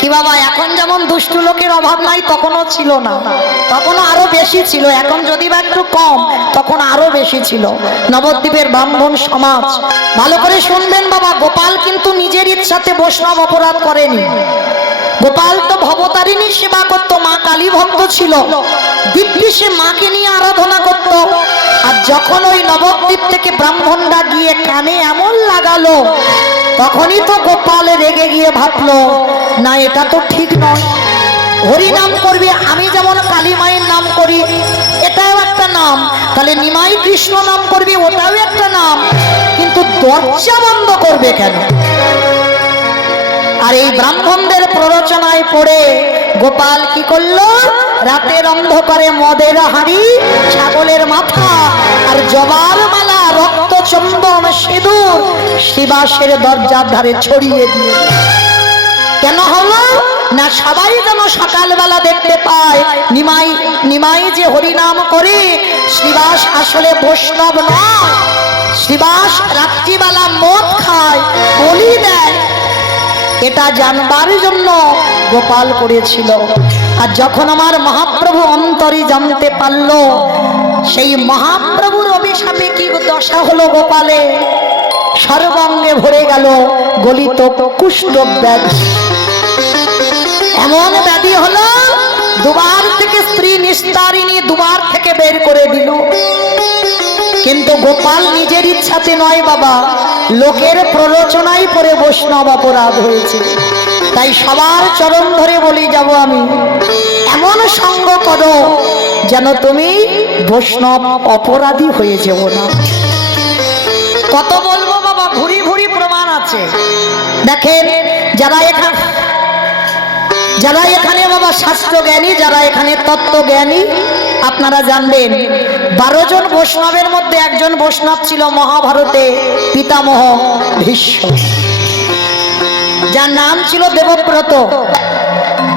কি বাবা, এখন যেমন দুষ্টু লোকের অভাব নাই তখনও ছিল না, তখনও আরো বেশি ছিল। এখন যদি বা একটু কম, তখন আরো বেশি ছিল নবদ্বীপের ব্রাহ্মণ সমাজ। ভালো করে শুনবেন বাবা, গোপাল কিন্তু নিজের ইচ্ছাতে বৈষ্ণব অপরাধ করেনি। গোপাল তো ভবতারিণীর সেবা করত, মা কালী ভক্ত ছিল, দিব্যি সে মাকে নিয়ে আরাধনা করত। আর যখন ওই নবদ্বীপ থেকে ব্রাহ্মণরা গিয়ে কানে এমন লাগালো, তখনই তো গোপাল রেগে গিয়ে ভাবলো, না এটা তো ঠিক নয়। হরি নাম করবি, আমি যেমন কালী মায়ের নাম করি, এটাও একটা নাম, তাহলে নিমাই কৃষ্ণ নাম করবি, ওটাও একটা নাম, কিন্তু দরজা বন্ধ করবে কেন? আর এই ব্রাহ্মণদের প্ররোচনায় পড়ে গোপাল কি করলো, রাতের অন্ধকারে মদের হাঁড়ি, ছাগলের মাথা আর জবার মালা, রক্ত, চন্দন, সিঁদুর শ্রীবাসের দরজার ধারে ছড়িয়ে দিয়ে। কেন হলো না, সবাই যেন সকালবেলা দেখতে পায় নিমাই যে হরিনাম করে, শ্রীবাস আসলে বৈষ্ণব নয়, শ্রীবাস রাত্রিবেলা মদ খায়, বলি দেয়, এটা জানবার জন্য গোপাল করেছিল। আর যখন আমার মহাপ্রভু অন্তরে জানতে পারলো, সেই মহাপ্রভুর অভিশাপে কি দশা হলো গোপালে, সর্বাঙ্গে ভরে গেল গলিত কুষ্ঠ ব্যাধি। এমন ব্যাধি হলো, দুবার থেকে স্ত্রী নিস্তারিণী দুবার থেকে বের করে দিল। কিন্তু গোপাল নিজের ইচ্ছাতে নয় বাবা, লোকের প্ররোচনায় পড়ে বৈষ্ণব অপরাধ হয়েছে। তাই সবার চরণ ধরে বলি যাব আমি, এমন সঙ্গ করো যেন তুমি বৈষ্ণব অপরাধী হয়ে যেও না। কত বলবো বাবা, ভুরি ভুরি প্রমাণ আছে। দেখেন, যারা এখানে বাবা শাস্ত্র জ্ঞানী, যারা এখানে তত্ত্ব জ্ঞানী, আপনারা জানবেন 12 জন বৈষ্ণবের মধ্যে একজন বৈষ্ণব ছিল মহাভারতে পিতামহ ভীষ্ম, যার নাম ছিল দেবব্রত।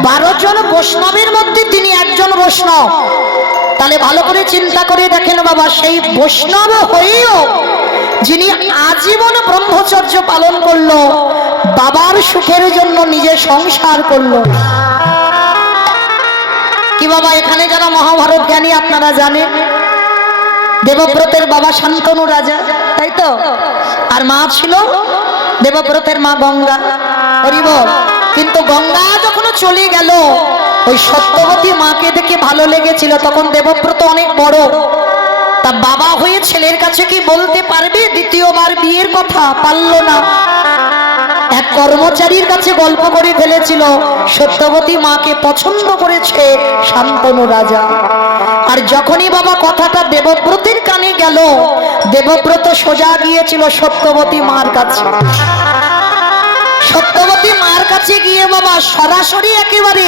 12 জন বৈষ্ণবের মধ্যে তিনি একজন বৈষ্ণব। তাহলে ভালো করে চিন্তা করে দেখেন বাবা, সেই বৈষ্ণব হয়েও যিনি আজীবন ব্রহ্মচর্য পালন করলো, বাবার সুখের জন্য নিজে সংসার করলো। কি বাবা, এখানে যারা মহাভারত জ্ঞানী আপনারা জানেন, দেবব্রতের বাবা শান্তনু রাজা, তাই তো, আর মা ছিল দেবব্রতের মা গঙ্গা, হরি বল। কিন্তু গঙ্গা যখন চলে গেল, ওই সত্যবতী মাকে দেখে ভালো লেগেছিল। তখন দেবব্রত অনেক বড়, তা বাবা হয়ে ছেলের কাছে কি বলতে পারবে দ্বিতীয়বার বিয়ের কথা? পারল না। এক কর্মচারীর কাছে গল্প করে ফেলেছিল, সত্যবতী মাকে পছন্দ করেছে শান্তনু রাজা। আর যখনই বাবা কথাটা দেবব্রতের কানে গেল, দেবব্রত সোজা গিয়েছিল সত্যবতী মার কাছে। সত্যবতী মার কাছে গিয়ে বাবা সরাসরি একেবারে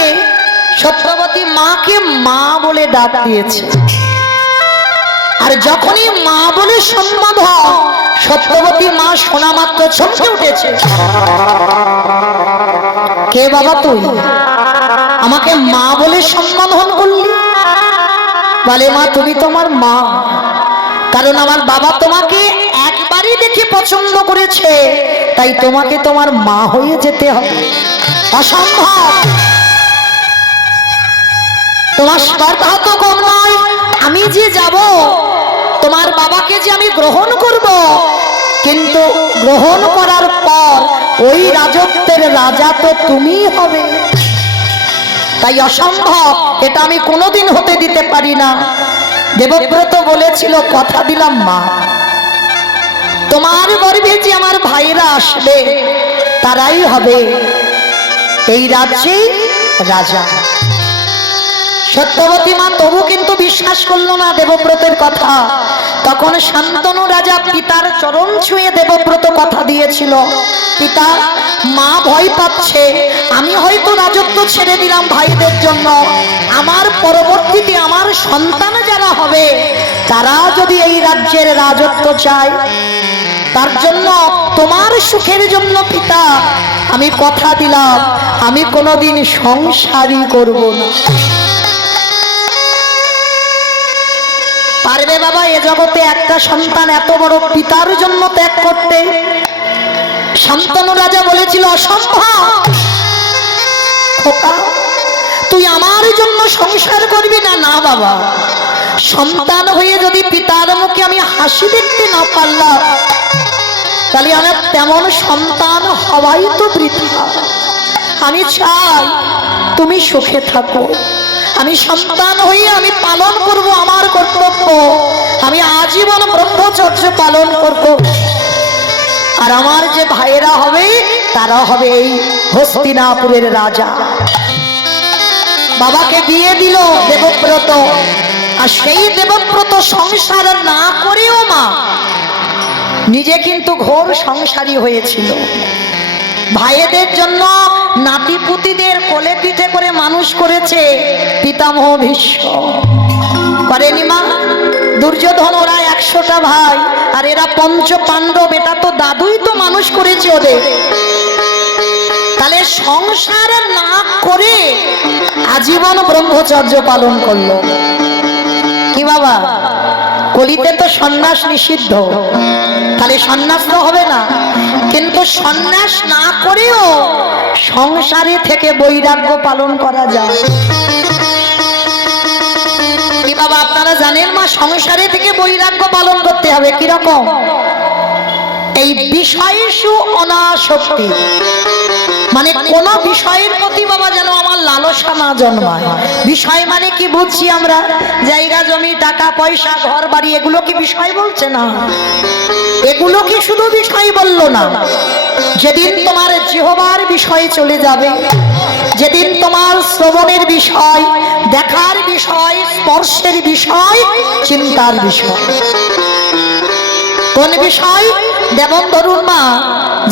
সত্যবতী মাকে মা বলে ডাক দিয়েছে। আর যখনই মা বলে সম্বোধন, সত্যবতী মা শোনা মাত্র চমকে উঠেছে। কে বাবা তুই, আমাকে মা বলে সম্বোধন করলি? বলে, মা তুমি তোমার মা, কারণ আমার বাবা তোমাকে একবারই দেখে পছন্দ করেছে, তাই তোমাকে তোমার মা হয়ে যেতে হবে। অসম্ভব, তোমার স্পর্ধা তো কম নয়। আমি যে যাব, তোমার বাবাকে যে আমি গ্রহণ করব, কিন্তু গ্রহণ করার পর ওই রাজত্বের রাজা তো তুমিই হবে, তাই অসম্ভব, এটা আমি কোনোদিন হতে দিতে পারি না। দেবব্রত বলেছিল, কথা দিলাম মা, তোমার গর্ভে যে আমার ভাইরা আসবে, তারাই হবে এই রাজ্যের রাজা। সত্যবতী মা তবু কিন্তু বিশ্বাস করলো না দেবব্রতের কথা। তখন শান্তনু রাজা পিতার চরণ ছুঁয়ে দেবব্রত কথা দিয়েছিল, পিতা, মা ভয় পাচ্ছে, আমি হয়তো রাজত্ব ছেড়ে দিলাম ভাইদের জন্য, আমার পরবর্তীতে আমার সন্তান যারা হবে, তারা যদি এই রাজ্যের রাজত্ব চায়, তার জন্য তোমার সুখের জন্য পিতা আমি কথা দিলাম, আমি কোনোদিন সংসারই করব না। পারবে বাবা এ জগতে একটা সন্তান এত বড় পিতার জন্য ত্যাগ করতে? শান্তনু রাজা বলেছিল, অসম্ভব। খোকা তুই আমার জন্য সংসার করবি না? না বাবা, সন্তান হয়ে যদি পিতার মুখে আমি হাসি দেখতে না পারলাম তাহলে আমার তেমন সন্তান হওয়াই তো বৃথা। আমি চাই তুমি সুখে থাকো। আমি সন্তান হয়ে আমি পালন করব আমার কর্তব্য, আমি আজীবন ব্রহ্মচর্য পালন করব। আর আমার যে ভাইয়েরা হবে তারা হবে এই হস্তিনাপুরের রাজা। বাবাকে দিয়ে দিল দেবব্রত, আর সেই দেবব্রত সংসার না করেও মা নিজে কিন্তু ঘোর সংসারী হয়েছিল। ভাইয়েদের জন্য নাতিপুতিদের কোলে পিঠে করে মানুষ করেছে পিতামহ ভীষ্ম। করেনি মা? দুর্যোধন ওরা 100টা ভাই আর এরা পঞ্চ পাণ্ডব, এটা তো দাদুই তো মানুষ করেছে ওদের। তাহলে সংসার না করে আজীবন ব্রহ্মচর্য পালন করলো। কি বাবা, কলিতে তো সন্ন্যাস নিষিদ্ধ, তাহলে সন্ন্যাস তো হবে না। কিন্তু সন্ন্যাস না করেও সংসারে থেকে বৈরাগ্য পালন করা যায়। কি বাবা আপনারা জানেন মা, সংসারে থেকে বৈরাগ্য পালন করতে হবে কিরকম? এই বিষয়সু অনাসক্তি, মানে কোন বিষয়ের প্রতি বাবা যেন আমার লালসা না জন্মায়। বিষয় মানে কি বুঝছি আমরা? জায়গা জমি টাকা পয়সা ঘর বাড়ি, এগুলো কি বিষয় বলছে? না, এগুলো কি শুধু বিষয় বললো না। যেদিন তোমার জিহ্বার বিষয় চলে যাবে, যেদিন তোমার শ্রবণের বিষয়, দেখার বিষয়, স্পর্শের বিষয়, চিন্তার বিষয়, কোন বিষয়? যেমন ধরুন মা,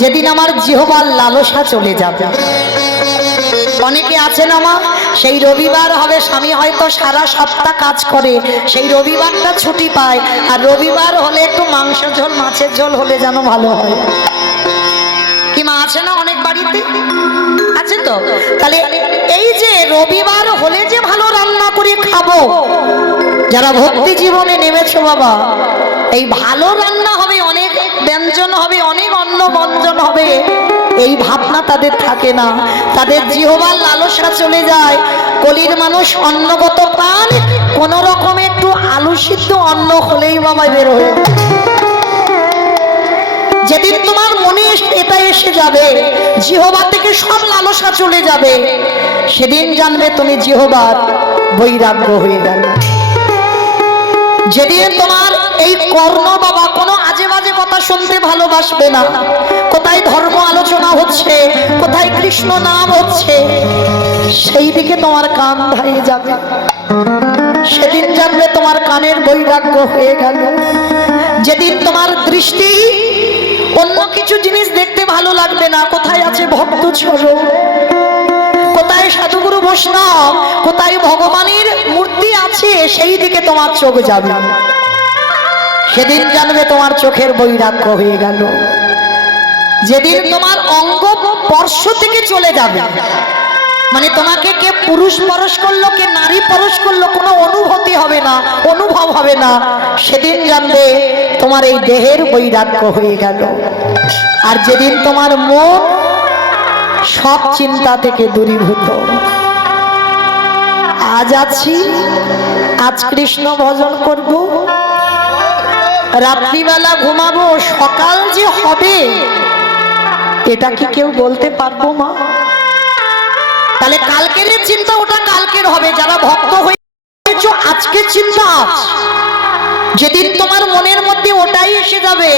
যেদিন আমার জিহ্বার লালসা চলে যাবে। অনেকে আছে না মা, সেই রবিবার হবে, স্বামী হয়তো সারা সপ্তাহ কাজ করে, সেই রবিবারটা ছুটি পায়, আর রবিবার হলে একটু মাংস ঝোল মাছের ঝোল হলে যেন ভালো হয়। কি মা আছে না অনেক বাড়িতে? আছে তো। তাহলে এই যে রবিবার হলে যে ভালো রান্না করে খাবো, যারা ভক্তি জীবনে নেমেছো বাবা, এই ভালো রান্না হবে, অনেক ব্যঞ্জন হবে, অনেক অন্ন ব্যঞ্জন হবে, এই ভাবনা তাদের থাকে না। তাদের জিহ্বার লালসা চলে যায়। কলির মানুষ অন্নগত প্রাণ, কোন রকম একটু আলু সিদ্ধ অন্ন হলেই বাবা বের হয়ে। যেদিন তোমার মনে এটা এসে যাবে, জিহ্বা থেকে সব লালসা চলে যাবে, সেদিন জানবে তুমি জিহ্বার বৈরাগ্য হয়ে গেল। যেদিন তোমার এই কর্ণ বাবা কোনো আজে বাজে কথা শুনতে ভালোবাসবে না, কোথায় ধর্ম আলোচনা হচ্ছে, কোথায় কৃষ্ণ নাম হচ্ছে, সেই দিকে তোমার কান ধাইয়ে যাবে। সেদিন জানবে তোমার কানের বৈরাগ্য হয়ে গেল। যেদিন তোমার দৃষ্টি অন্য কিছু জিনিস দেখতে ভালো লাগবে না, কোথায় আছে ভক্ত চরণ, কোথায় সাধুগুরু বৈষ্ণব, কোথায় ভগবানের মূর্তি আছে, সেই দিকে তোমার চোখ যাবে। সেদিন জানবে তোমার চোখের বৈরাগ্য হয়ে গেল। যেদিন তোমার অঙ্গ স্পর্শ থেকে চলে যাবে, মানে তোমাকে কে পুরুষ পরশ করলো, কে নারী পরশ করলো, কোনো অনুভূতি হবে না, অনুভব হবে না, সেদিন জানবে তোমার এই দেহের বৈরাগ্য হয়ে গেল। আর যেদিন তোমার মন সব চিন্তা থেকে দূরীভূত, আজ আছি, আজ কৃষ্ণ ভজন করব, রাত্রিবেলা ঘুমাবো, সকাল যে হবে এটা কি কেউ বলতে পারবো মা? তাহলে কালকের চিন্তা ওটা কালকের হবে। যারা ভক্ত হয়েছো আজকের চিন্তা আজ, যেদিন তোমার মনের মধ্যে ওটাই এসে যাবে,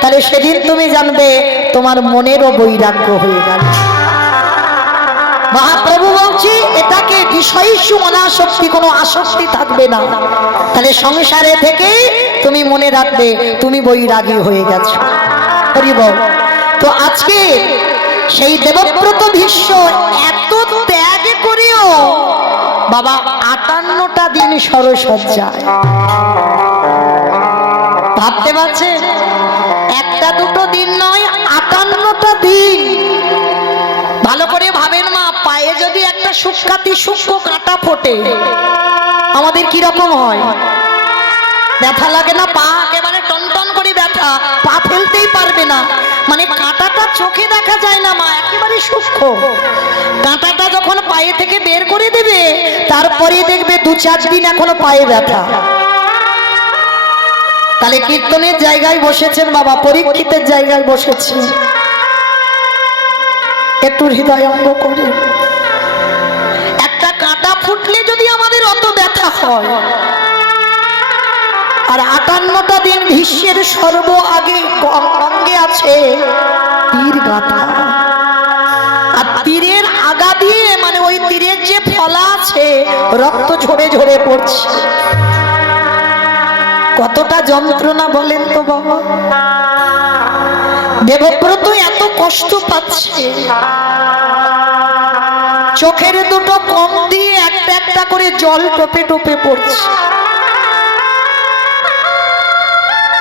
তাহলে সেদিন তুমি জানবে তোমার মনেরও বৈরাগ্য হয়ে গেল। মহাপ্রভু বলছি এটাকে বিষয়সু অনাসক্তি, কোনো আসক্তি থাকবে না। তাহলে সংসারে থেকে তুমি মনে রাখবে তুমি বৈরাগী হয়ে গেছো। হরি বল। তো আজকে সেই দেবব্রত ভীষ্ম এত ত্যাগ করেও বাবা 58টা দিন সরসজ্জায়। ভাবতে পারছেন? একটা দুটো দিন নয়, 58টা দিন। ভালো করে ভাবেন মা, পায়ে যদি একটা সুখ্যাতি সূক্ষ্ম কাঁটা ফোটে আমাদের কিরকম হয়? ব্যথা লাগে না? পা একেবারে টনটন করে ব্যথা, পা ফেলতেই পারবে না। মানে কাঁটাটা চোখে দেখা যায় না মা, একেবারে সূক্ষ্ম। কাঁটাটা যখন পায়ে পায়ে থেকে বের করে দেবে, তারপরে দেখবে 2-4 দিন এখনো পায়ে ব্যথা। তাহলে কীর্তনের জায়গায় বসেছেন বাবা, পরীক্ষিতের জায়গায় বসেছেন, একটু হৃদয় অঙ্গ করে। একটা কাঁটা ফুটলে যদি আমাদের অত ব্যথা হয়, আর 58টা দিন ভীষ্মের সর্ব আগে অঙ্গে আছে তীর গাঁথা, আর তীরের আগা দিয়ে মানে ওই তীরের যে ফলা আছে রক্ত ঝরে ঝরে পড়ছে। কতটা যন্ত্রণা বলেন তো বাবা। দেবব্রত এত কষ্ট পাচ্ছে, চোখের দুটো কোণ দিয়ে একটা একটা করে জল টোপে টোপে পড়ছে।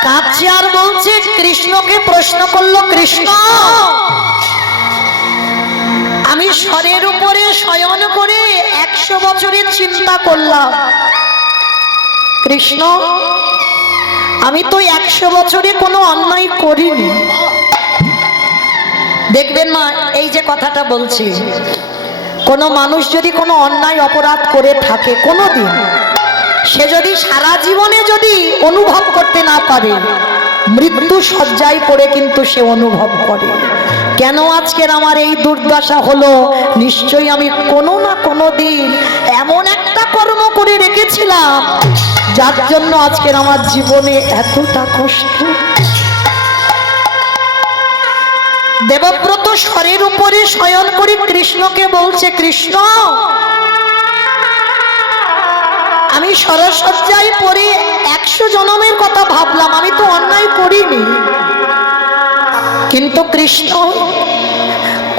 কাঁদছে আর বলছে, কৃষ্ণকে প্রশ্ন করলো, কৃষ্ণ আমি স্বরের উপরে শয়ন করে 100 বছরের চিন্তা করলাম, কৃষ্ণ আমি তো 100 বছরে কোনো অন্যায় করিনি। দেখবেন মা, এই যে কথাটা বলছি, কোনো মানুষ যদি কোনো অন্যায় অপরাধ করে থাকে কোনোদিন, সে যদি সারা জীবনে যদি অনুভব করতে না পারে, মৃত্যু শয্যায় পড়ে কিন্তু সে অনুভব করে, কেন আজকের আমার এই দুর্দশা হলো, নিশ্চয়ই আমি কোনো না কোনো দিন এমন একটা কর্ম করে রেখেছিলাম যার জন্য আজকের আমার জীবনে এতটা কষ্ট। দেবব্রত স্বরের উপরে শয়ন করে কৃষ্ণকে বলছে, কৃষ্ণ আমি সরসজ্জায় পড়ে 100 জনমের কথা ভাবলাম, আমি তো অন্যায় করিনি, কিন্তু কৃষ্ণ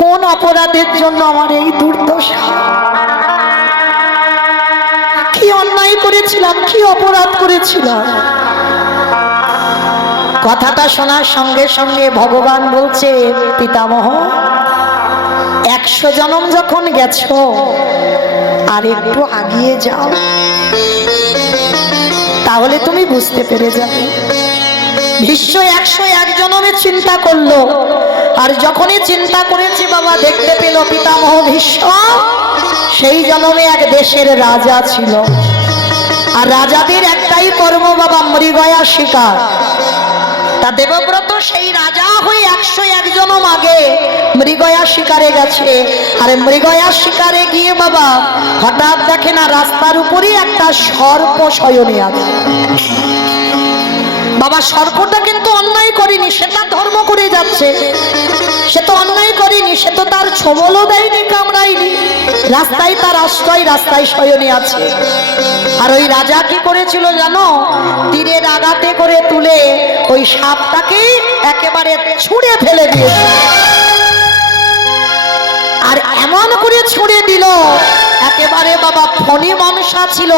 কোন অপরাধের জন্য আমার এই দুর্দশা? কি অন্যায় করেছিলাম, কি অপরাধ করেছিলাম? কথাটা শোনার সঙ্গে সঙ্গে ভগবান বলছে, পিতামহ 100 জনম যখন গেছো আর একটু আগিয়ে যাও, তাহলে তুমি বুঝতে পেরে যাবে। ভীষ্ম 101 জনমে চিন্তা করলো, আর যখনই চিন্তা করেছে বাবা দেখতে পেল পিতামহ ভীষ্ম সেই জনমে এক দেশের রাজা ছিল, আর রাজাদের একটাই কর্ম বাবা, মৃগয়া শিকার। তা দেবব্রত সেই রাজা হয়ে 101 জনম আগে মৃগয়া শিকারে গেছে, আর মৃগয়া শিকারে গিয়ে বাবা হঠাৎ দেখে না রাস্তার উপরে একটা সর্প শয়নে আছে। বাবা সর্পটা কিন্তু অন্যায় করেনি, সেটা ধর্ম করে যাচ্ছে, সে তো অন্যায় করেনি, সে তো তার ছোবলও দেয়নি, কামড়ায়নি, রাস্তায় তার আশ্রয়, রাস্তায় শয়নে আছে। আর ওই রাজা কি করেছিল জানো, তীরের আঘাতে করে তুলে ওই সাপটাকে একেবারে ছুঁড়ে ফেলে দিয়েছে। আর এমন করে ছুঁড়ে দিল, একেবারে বাবা ফণি মনসা ছিল,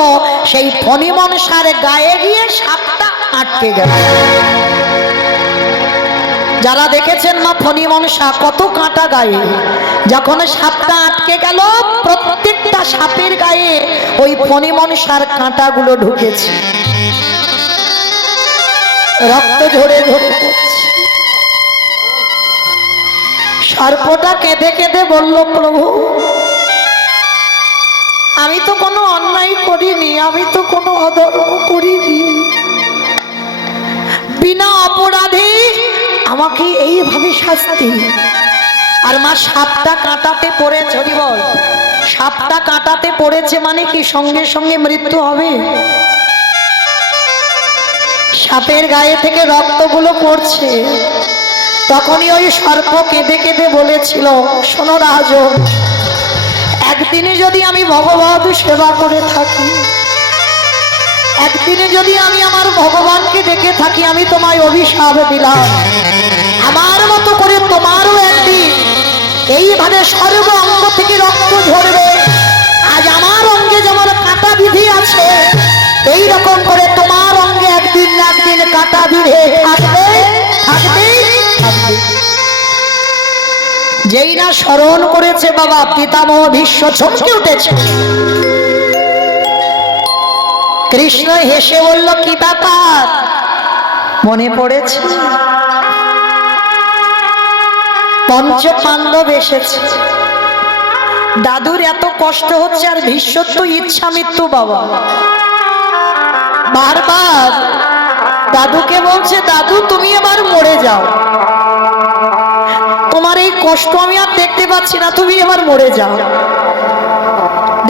সেই ফণি মনসার গায়ে গিয়ে সাপটা আটকে গেল। যারা দেখেছেন মা ফণি মনসা কত কাঁটা গায়ে, যখন সাপটা আটকে গেল প্রত্যেকটা সাপের গায়ে ওই ফণি মনসার কাঁটাগুলো ঢুকেছে, রক্ত ঝরে ঝরে পড়ছে। সর্পটা কেঁদে কেঁদে বলল, প্রভু আমি তো কোনো অন্যায় করিনি, আমি তো কোনো অধর্ম করিনি, বিনা অপরাধে আমাকে এইভাবে শাস্তি। আর মা সাপটা কাঁটাতে পড়েছে, বল সাপটা কাঁটাতে পড়েছে মানে কি সঙ্গে সঙ্গে মৃত্যু হবে? সাপের গায়ে থেকে রক্তগুলো পড়ছে, তখনই ওই সর্প কেঁদে কেঁদে বলেছিল, শোনো রাজন, একদিনে যদি আমি ভগবত সেবা করে থাকি, একদিনে যদি আমি আমার ভগবানকে দেখে থাকি, আমি তোমায় অভিশাপ দিলাম, আমার মতো করে তোমারও একদিন এইভাবে সর্ব অঙ্গ থেকে রক্ত ঝরবে। আজ আমার অঙ্গে যেমন কাঁটা বিধি আছে, এই রকম করে তোমার অঙ্গে একদিন না একদিন কাঁটা বিধে থাকবে, থাকবে, থাকবে। যেই না স্মরণ করেছে বাবা, পিতামহ ভীষ্ম চমকে উঠেছে। কৃষ্ণ হেসে বলল, কি ব্যাপার, মনে পড়েছে? পঞ্চ পাণ্ডব এসেছে, দাদুর এত কষ্ট হচ্ছে আর ভীষ্মর তো ইচ্ছা মৃত্যু বাবা বারবার দাদুকে বলছে, দাদু তুমি এবার মরে যাও, তোমার এই কষ্ট আমি আর দেখতে পাচ্ছি না, তুমি এবার মরে যাও।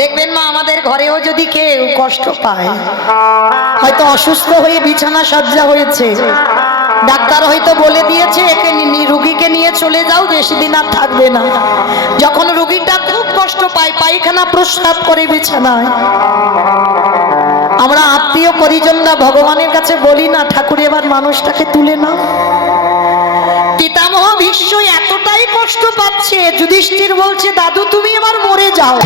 দেখবেন মা, আমাদের ঘরেও যদি কেউ কষ্ট পায়, হয়তো অসুস্থ হয়ে বিছানা সজ্জা হয়েছে, ডাক্তার হয়তো বলে দিয়েছে একে রুগীকে নিয়ে চলে যাও, বেশি দিন আর থাকবে না। যখন রুগীটা খুব কষ্ট পায়, পায়খানা প্রস্রাব করে বিছানায়, আমরা আত্মীয় পরিজনরা ভগবানের কাছে বলি না, ঠাকুর এবার মানুষটাকে তুলে নাও। পিতামহ ভীষ্ম এতটাই কষ্ট পাচ্ছে, যুধিষ্ঠির বলছে, দাদু তুমি এবার মরে যাও।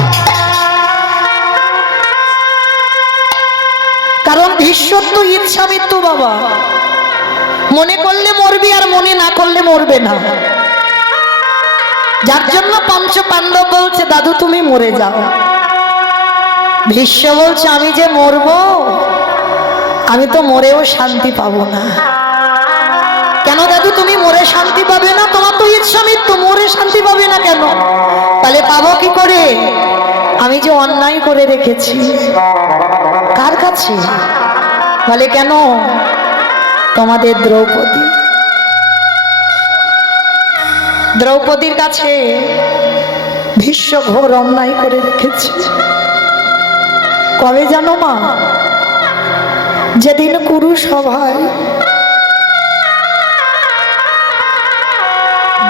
কারণ ভীষ্মর তো ইচ্ছা মৃত্যু বাবা, মনে করলে মরবি আর মনে না করলে মরবে না। যার জন্য পঞ্চ পাণ্ডব বলছে, দাদু তুমি মরে যাও। ভীষ্ম বলছে, আমি যে মরবো, আমি তো মরেও শান্তি পাবো না। কেন দাদু তুমি মরে শান্তি পাবে না? তোমার তো ইচ্ছা মৃত্যু, মরে শান্তি পাবে না কেন? তাহলে পাবো কি করে? আমি যে অন্যায় করে রেখেছি। কার কাছে? বলে কেন? তোমাদের দ্রৌপদীর কাছে ভীষ্ম ঘোর অন্যায় করে রেখেছে। কবে জানো মা? যেদিন কুরু সভায়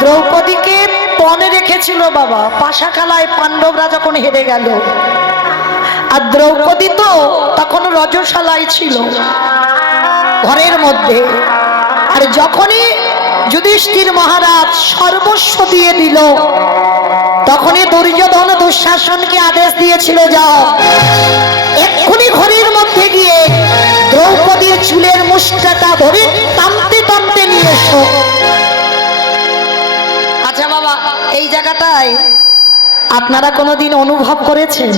দ্রৌপদীকে পণে রেখেছিল বাবা, পাশাখালায় পাণ্ডবরা যখন হেরে গেল, আর দ্রৌপদী তো তখন রজশালায় ছিল ঘরের মধ্যে, আর যখনই যুধিষ্ঠির মহারাজ সর্বস্ব দিয়ে দিল, তখনই দুর্যোধন দুঃশাসনকে আদেশ দিয়েছিল, যাও এক্ষুনি ঘরের মধ্যে গিয়ে দ্রৌপদীর চুলের মুষ্টাটা ধরে টানতে টানতে নিয়ে এসো। আচ্ছা বাবা, এই জায়গাটায় আপনারা কোনোদিন অনুভব করেছেন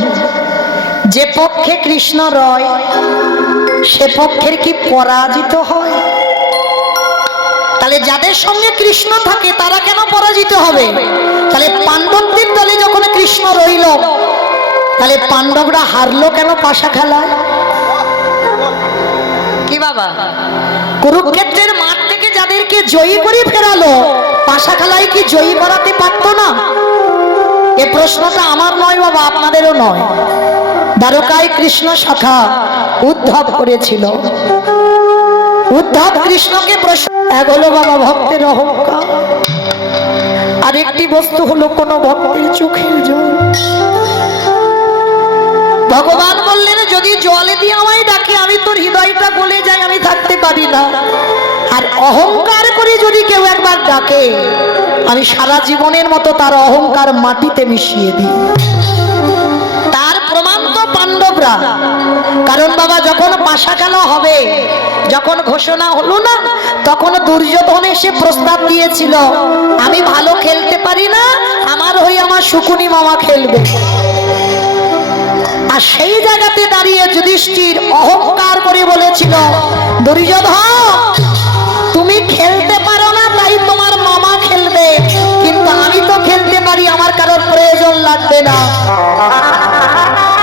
যে পক্ষে কৃষ্ণ রয় সে পক্ষের কি পরাজিত হয়? তাহলে যাদের সঙ্গে কৃষ্ণ থাকে তারা কেন পরাজিত হবে? তাহলে পাণ্ডবদের দলে যখন কৃষ্ণ রইল, তাহলে পাণ্ডবরা হারলো কেন পাশা খেলায়? কি বাবা, কুরুক্ষেত্রের মাঠ থেকে যাদেরকে জয়ী করে ফেরালো, পাশা খেলায় কি জয়ী করাতে পারতো না? এ প্রশ্নটা আমার নয় বাবা, আপনাদেরও নয়। দ্বারকায় কৃষ্ণ সখা উদ্ধব করেছিল। উদ্ধব কৃষ্ণকে প্রশ্ন, এক হলো বাবা ভক্তের অহংকার, আর একটি বস্তু হলো কোন ভক্তের চোখের জল। ভগবান বললেন, যদি জলে দিয়ে আমায় ডাকে, আমি তোর হৃদয়টা গলে যাই, আমি থাকতে পারি না। আর অহংকার করে যদি কেউ একবার ডাকে, আমি সারা জীবনের মতো তার অহংকার মাটিতে মিশিয়ে দিই। তার প্রমাণ তো পাণ্ডবরা। কারণ বাবা, যখন পাশা খেলা হবে, যখন ঘোষণা হলো না, তখন দুর্যোধন এসে প্রস্তাব দিয়েছিল, আমি ভালো খেলতে পারি না, আমার হয়ে আমার শকুনি মামা খেলবে। আর সেই জায়গাতে দাঁড়িয়ে যুধিষ্ঠির অহংকার করে বলেছিল, দুর্যোধন তুমি খেলতে পারো না, তাই তোমার মামা খেলবে, কিন্তু আমি তো খেলতে পারি, আমার কারোর প্রয়োজন লাগবে না।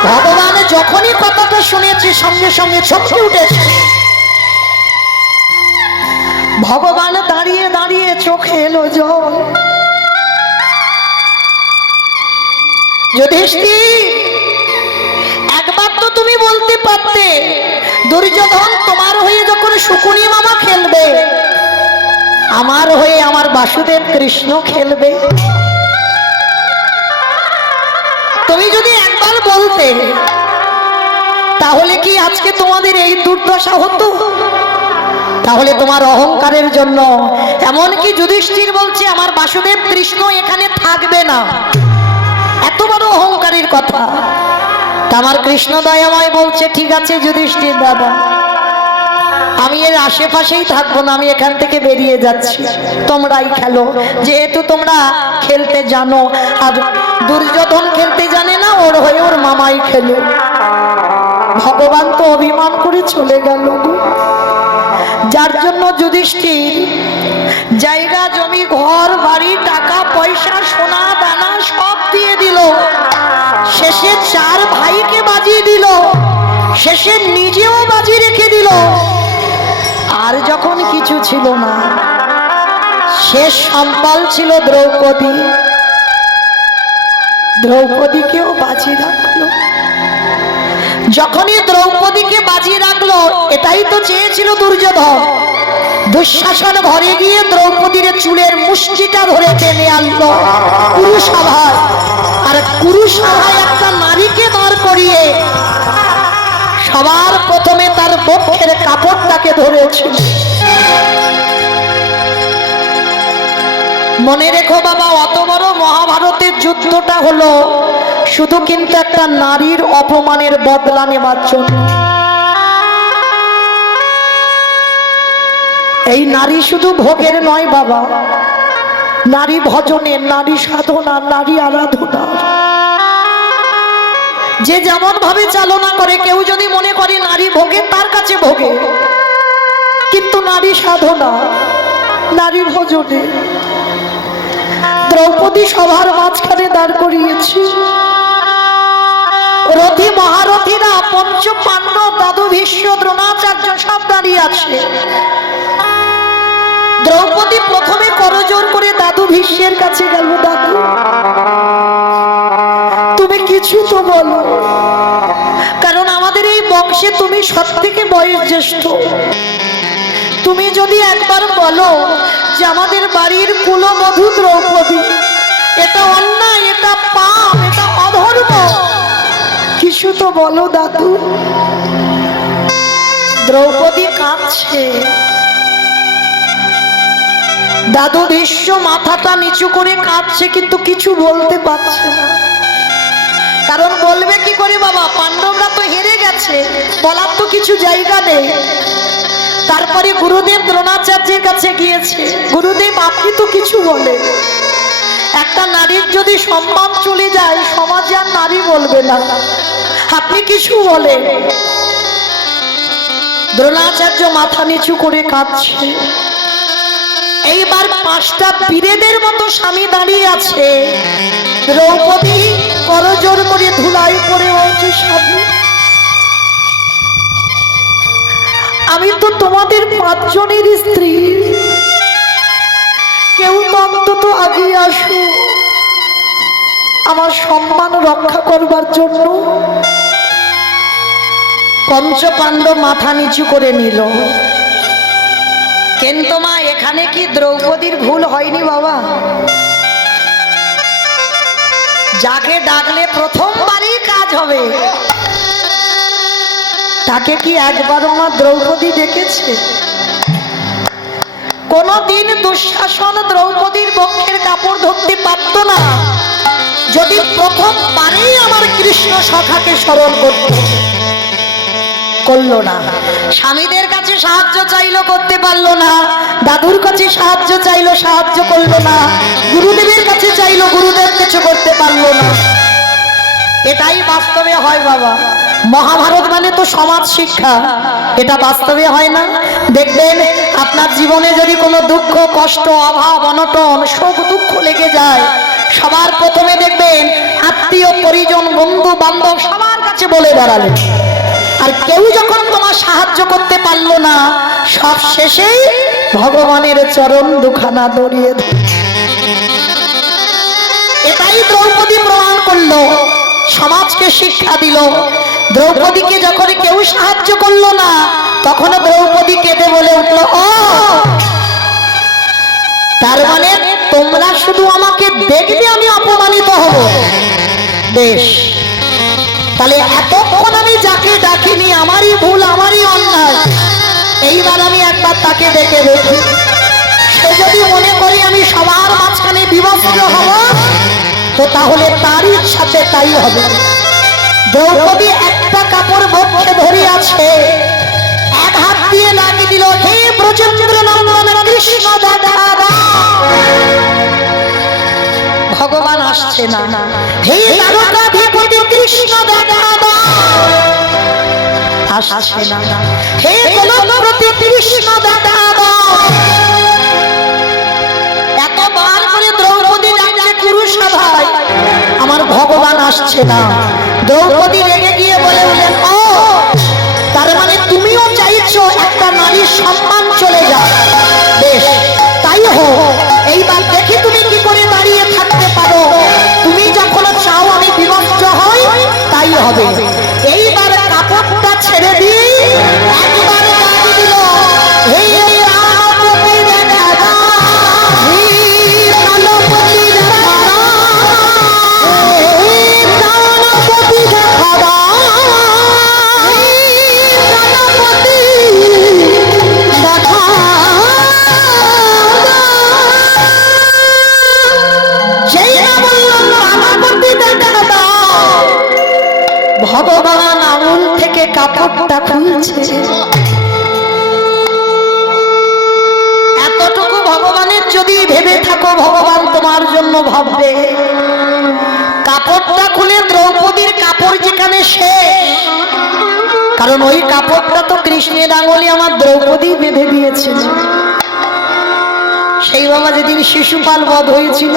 ভগবান যখনই কথাটা শুনেছি, সঙ্গে সঙ্গে চমকে উঠেছে। ভগবান দাঁড়িয়ে দাঁড়িয়ে চোখে এলো জল। যুধিষ্ঠির, একবার তো তুমি বলতে পারতে, দুর্যোধন তোমার হয়ে যখন শকুনি মামা খেলবে, আমার হয়ে আমার বাসুদেব কৃষ্ণ খেলবে। তুমি যদি একবার বলতে, তাহলে কি আজকে তোমাদের এই দুর্দশা হতো? তাহলে তোমার অহংকারের জন্য, এমনকি যুধিষ্ঠির বলছে আমার বাসুদেব কৃষ্ণ এখানে থাকবে না, এত বড় অহংকারের কথা। আমার কৃষ্ণ দয়াময় বলছে, ঠিক আছে যুধিষ্ঠির দাদা, আমি এর আশেপাশেই থাকবো না, আমি এখান থেকে বেরিয়ে যাচ্ছি, তোমরাই খেলো, যেহেতু তোমরা খেলতে জানো। আর দুর্যোধন খেলতে জানে না, ওর হয়ে ওর মামাই খেলো। ভগবান তো অভিমান করে চলে গেল, যার জন্য যুধিষ্ঠির জায়গা জমি ঘর বাড়ি টাকা পয়সা সোনা দানা সব দিয়ে দিল। বংশে 4 ভাইকে বাজিয়ে দিল, শেষে নিজেও বাজি রেখে দিল। আর যখন কিছু ছিল না, শেষ সম্বল ছিল দ্রৌপদী, দ্রৌপদীকেও বাজি রাখলো। যখনই দ্রৌপদীকে বাজি রাখলো, এটাই তো চেয়েছিল দুর্যোধন। দুঃশাসন ঘরে গিয়ে দ্রৌপদীর চুলের মুষ্টিটা ধরে টেনে আনলো কুরুসভায়, আর কুরুসভায় একটা নারীকে দাঁড় করিয়ে সবার প্রথমে তার বক্ষের কাপড়টাকে ধরেছিল। মনে রেখো বাবা, অত বড় মহাভারতের যুদ্ধটা হলো শুধু কিন্তু একটা নারীর অপমানের বদলা নেবার জন্য। এই নারী শুধু ভোগের নয় বাবা, নারী ভজনের, নারী সাধনার, নারী আরাধনার। যে যেমন ভাবে চালনা করে, কেউ যদি মনে করে নারী ভোগে, তার কাছে ভোগে, কিন্তু নারী সাধনা, নারী ভজনে। দ্রৌপদী সভার মাঝখানে দাঁড় করিয়েছি, রথী মহারথীরা, পঞ্চ পাণ্ডব, দাদু ভীষ্ম, দ্রোণাচার্য সব দাঁড়িয়ে আছে। দ্রৌপদী প্রথমে করজোর করে দাদু ভীষ্মের কাছে গেল। দাদু, তুমি কিছু তো বলো, কারণ আমাদের এই বংশে তুমি সবথেকে বয়স জ্যেষ্ঠ। তুমি যদি একবার বলো যে আমাদের বাড়ির কুলবধূ দ্রৌপদী, এটা অন্যায়, এটা পাপ, এটা অধর্ম, কিছু তো বলো দাদু। দ্রৌপদী কাঁদছে। দাদু ভীষ্ম মাথাটা নিচু করে কাঁদছে, কিন্তু কিছু বলতে পারছে না। কারণ বলবে কি করে বাবা, পাণ্ডবরা তো হেরে গেছে, বলার তো কিছু জায়গা নেই। তারপরে গুরুদেব দ্রোণাচার্যের কাছে গিয়েছে। গুরুদেব, আপনি তো কিছু বলে, একটা নারীর যদি সম্মান চলে যায়, সমাজে আর নারী বলবে না, আপনি কিছু বলেন। দ্রোণাচার্য মাথা নিচু করে কাঁদছে। এইবার 5টা বীরেদের মতো স্বামী দাঁড়িয়ে আছে। দ্রৌপদী করজোর করে ধুলায় পড়ে বলছে, স্বামী, আমি তো তোমাদের 5 জনের স্ত্রী, কেউ তো অন্তত আগে আসো আমার সম্মান রক্ষা করবার জন্য। পঞ্চ পাণ্ডব মাথা নিচু করে নিল। কিন্তু মা, এখানে কি দ্রৌপদীর ভুল হয়নি বাবা? যাকে ডাকলে প্রথমবারই কাজ হবে, তাকে কি একবারও মা দ্রৌপদী ডেকেছে? কোনদিন দুঃশাসন দ্রৌপদীর বক্ষের কাপড় ধরতে পারত না যদি প্রথমবারেই আমার কৃষ্ণ সখাকে স্মরণ করত। করলো না। স্বামীদের কাছে সাহায্য চাইলো, করতে পারলো না। দাদুর কাছে সাহায্য চাইলো, সাহায্য করলো না। গুরুদেবের কাছে চাইলো, গুরুদেব কিছু করতে পারলো না। এটাই বাস্তবে হয় বাবা। মহাভারত মানে তো সমাজ শিক্ষা, এটা বাস্তবে হয় না? দেখবেন আপনার জীবনে যদি কোনো দুঃখ, কষ্ট, অভাব, অনটন, শোক, দুঃখ লেগে যায়, সবার প্রথমে দেখবেন আত্মীয়, পরিজন, বন্ধু বান্ধব সবার কাছে বলে বেড়ালেন। আর কেউ যখন তোমার সাহায্য করতে পারলো না, সব শেষেই ভগবানের চরণ দুখানা দড়িয়ে ধরে। এটাই দ্রৌপদী প্রমাণ করলো, সমাজকে শিক্ষা দিল। দ্রৌপদীকে যখন কেউ সাহায্য করলো না, তখন দ্রৌপদী কেঁদে বলে উঠলো, ও তার মানে তোমরা শুধু আমাকে দেখবে আমি অপমানিত হব? বেশ, তাহলে এতক্ষণ আমি যাকে ডাকিনি, আমারই ভুল, আমারই অন্যায়, এইবার আমি একবার তাকে ডেকে দেখি। সে যদি মনে করি আমি সবার মাঝখানে বিভক্ত হব, তো তাহলে তার ইচ্ছাতে তাই হবে। দ্রৌপদী একটা কাপড় বক্ষে ধরে আছে, এক হাত দিয়ে লাগিয়ে দিল, হে ব্রজেন্দ্র নন্দন কৃষ্ণ দাদা। ভগবান আসছে না। হে দ্বারকাধিপতি কৃষ্ণ দাদা, আসছে না। হে গোলকপতি কৃষ্ণ দাদা। এতবার করে দ্রৌপদী ডাকছে কুরুসভায়, আমার ভগবান আসছে না। দ্রৌপদী রেগে গিয়ে বলে উঠলেন, ও তার মানে তুমিও চাইছো একটা নারীর সম্মান চলে যাক? বেশ, তাই হোক, এইবার দেখি তুমি কি করে দাঁড়িয়ে থাকতে পারো। তুমি যখন চাও আমি বিভক্ত হই, তাই হবে। এইবার কাপড়টা ছেড়ে দিয়ে একবার ডাক দিল, হে রামপতি দেখা দাও, হে রামপতি দেখা দাও, হে রামপতি দেখা দাও, হে রামপতি দেখা দাও। যেই না বললাম রামপতি দেখা দাও, ভগবান আঙুল থেকে কাপড়টা খুলছে। এতটুকু ভগবানের যদি ভেবে থাকো, ভগবান তোমার জন্য ভাববে। কাপড়টা খুলে দ্রৌপদীর কাপড় যেখানে শেষ, কারণ ওই কাপড়টা তো কৃষ্ণের আঙুলে আমার দ্রৌপদী বেঁধে দিয়েছিল। সেই বাবা যেদিন শিশুপাল বধ হয়েছিল,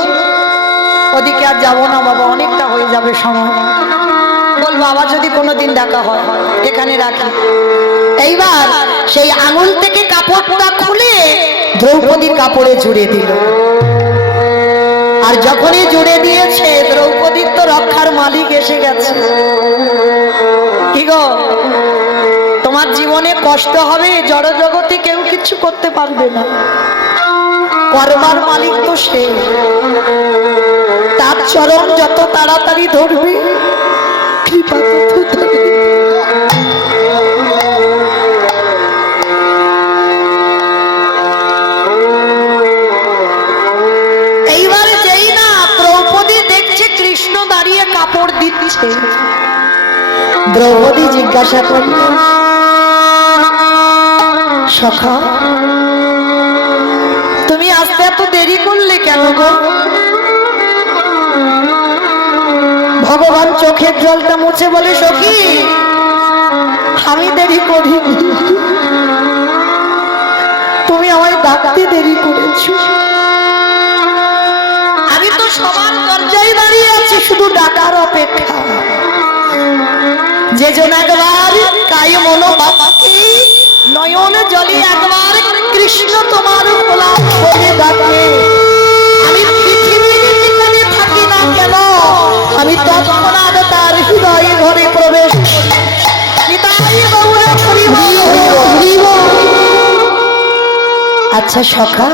ওদিকে আর যাবো না বাবা, অনেকটা হয়ে যাবে সময়। বলবো আবার যদি কোনোদিন দেখা হয়, এখানে রাখি। এইবার সেই আঙুল থেকে কাপড়টা খুলে দ্রৌপদীর কাপড়ে জুড়ে দিল। আর যখনই জুড়ে দিয়েছে, দ্রৌপদীর তো রক্ষার মালিক এসে গেছে। কি গো, তোমার জীবনে কষ্ট হবে, জড় জগতে কেউ কিছু করতে পারবে না, করবার মালিক তো সে। তার চরণ যত তাড়াতাড়ি ধরবে, কৃপা তত ধরবে। এইবারে যেই না দ্রৌপদী দেখছে কৃষ্ণ দাঁড়িয়ে কাপড় দিচ্ছে, দ্রৌপদী জিজ্ঞাসা করল, সখা তুমি আসতে এত দেরি করলে কেন গো? ভগবান চোখের জলটা মুছে বলে, সখী আমি দেরি করিনি, তুমি আমায় ডাকতে দেরি করেছো। আমি তো সবার দরজায় দাঁড়িয়ে আছি, শুধু ডাকার অপেক্ষা। যে জন একবার কায় মনোভাবকে নয়ন জলে একবার কৃষ্ণ তোমার গোলাপ বলে ডাকে, আমি পৃথিবীর যেখানে থাকি না কেন, আমি তৎক্ষণাৎ তার হৃদয় ঘরে প্রবেশ করি। আচ্ছা সখা,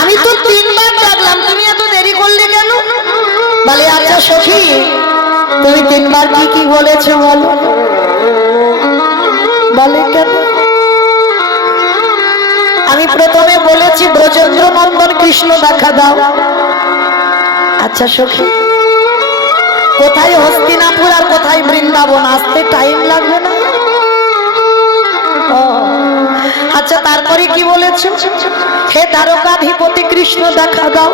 আমি তো 3 বার ডাকলাম, তুমি এত দেরি করলে কেন? বলে আচ্ছা সখী, তুমি 3 বার কি কি বলেছো বলো? বলে কেন? আমি প্রথমে বলেছি ব্রজেন্দ্র নন্দন কৃষ্ণ দেখা দাও। আচ্ছা সখী, কোথায় হস্তিনাপুর আর কোথায় বৃন্দাবন, আসতে টাইম লাগবে না? আচ্ছা তারপরে কি বলেছো? হে দ্বারকাধিপতি কৃষ্ণ দেখা দাও।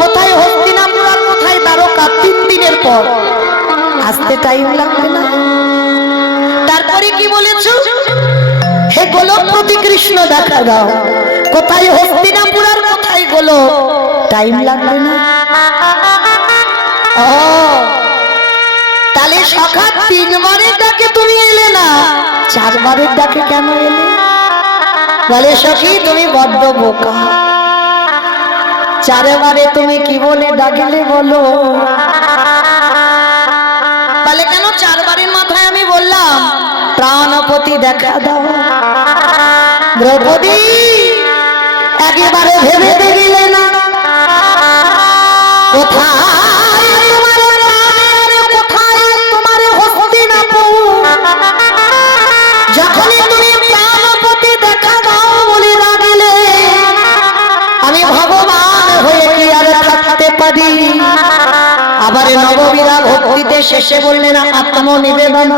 কোথায় হস্তিনাপুর আর কোথায় দ্বারকা, 3 দিনের পর, আসতে টাইম লাগবে না? তারপরে কি বলেছো? হে গোলকপতি কৃষ্ণ দেখা দাও। কোথায় হস্তিনাপুর আর কোথায় গোলক, টাইম লাগবে না? ও তাহলে সখা 3 বারের ডাকে তুমি এলে না, 4 বারের ডাকে কেন এলে? বলে সখী তুমি বড্ড বোকা, 4 বারে তুমি কি বলে ডাকলে বলো? বলে কেন 4 বারের মাথায় আমি বললাম প্রাণপতি দেখা দাও। দ্রৌপদী একেবারে ভেবে দেখলে না, কোথায় যখনই তুমি প্রাণপতি দেখা দাও বলে ডাকলে, আমি ভগবান হয়ে কি আর থাকতে পারি? আবার নববীরা ভক্তিতে শেষে বললেন আত্মনিবেদন।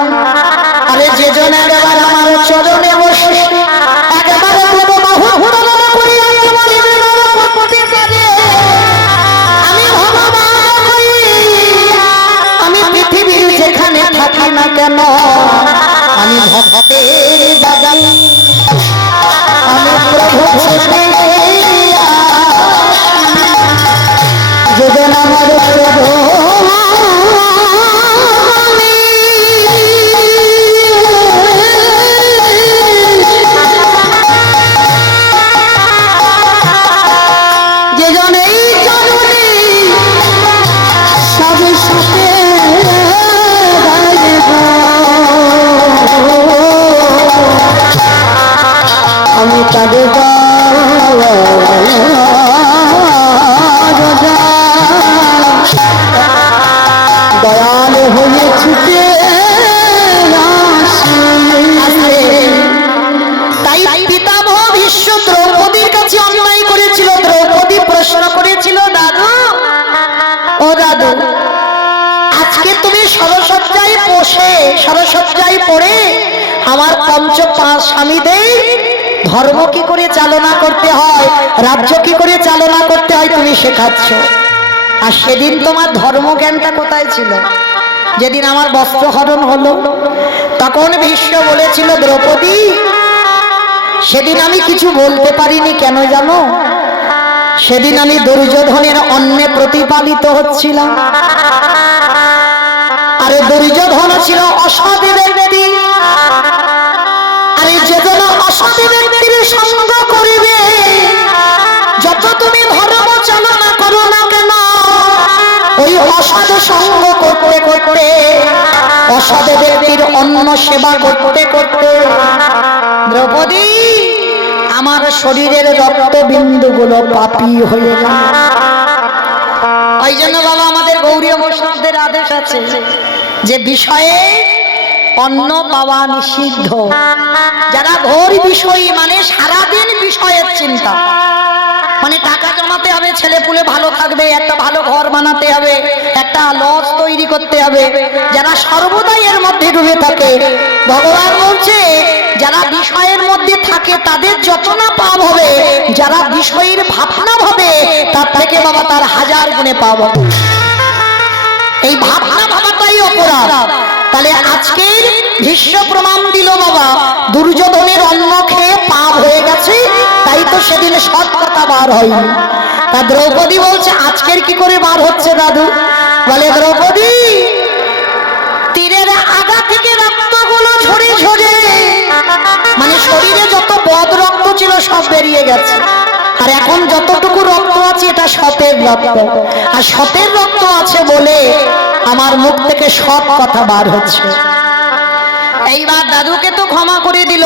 আরে যে জন একবার আমার চরণে বসে একবার আমি ভগবান হই, আমি পৃথিবীর যেখানে থাকি না কেন, আমি ভক্তের জাগাই, আমি প্রভু যে জন আমার প্রভু সরসজ্জায় পড়ে আমার পঞ্চ পাঁচ স্বামীদের ধর্ম কি করে চালনা করতে হয়, রাজ্য কি করে চালনা করতে হয় তুমি শেখাচ্ছ। আর সেদিন তোমার ধর্মজ্ঞানটা কোথায় ছিল? যেদিন আমার বস্ত্রহরণ হলো তখন ভীষ্ম বলেছিল, দ্রৌপদী সেদিন আমি কিছু বলতে পারিনি, কেন জানো? সেদিন আমি দুর্যোধনের অন্নে প্রতিপালিত হচ্ছিলাম। আরে দুর্যোধন ছিল অসৎ ব্যক্তি, আরে যে যেন অসৎ ব্যক্তির সঙ্গ করিবে, যত তুমি ধর্ম চালনা করো না কেন, ওই অসৎ সঙ্গ করতে করতে, অসৎ ব্যক্তির অন্ন সেবা করতে করতে দ্রৌপদী আমার শরীরের রক্তবিন্দুগুলো পাপী হয়ে গেল। ওই জন্য বাবা আমাদের গৌরীয় বৈষ্ণবদের আদেশ আছে যে বিষয়ে অন্ন পাওয়া নিষিদ্ধ। যারা ঘোর বিষয়ী, মানে সারাদিন বিষয়ের চিন্তা, মানে টাকা জমাতে হবে, ছেলে পুলে ভালো থাকবে, একটা ভালো ঘর বানাতে হবে, একটা লজ তৈরি করতে হবে, যারা সর্বদাই এর মধ্যে ডুবে থাকে, ভগবান বলছে যারা বিষয়ের মধ্যে থাকে তাদের যত না পাপ হবে, যারা বিষয়ের ভাবনা ভাবে তার থেকে বাবা তার 1000 গুণে পাপ হবে। এই ভাবনা ভাবাটাই অপরাধ। তাহলে আজকের ভীষ্ম প্রমাণ দিল বাবা দুর্যোধনের অন্ন খেয়ে পাপ হয়ে গেছে, তাই তো সেদিন সৎ কথা বার হয়নি। তা দ্রৌপদী বলছে আজকের কি করে বার হচ্ছে দাদু? বলে দ্রৌপদী তীরের আগা থেকে রক্তগুলো ঝরে ঝরে, মানে শরীরে যত বদ রক্ত ছিল সব বেরিয়ে গেছে, আর এখন যতটুকু রক্ত আছে এটা সতের রক্ত, আর সতের রক্ত আছে বলে আমার মুখ থেকে সৎ কথা বার হচ্ছে। এইবার দাদুকে তো ক্ষমা করে দিল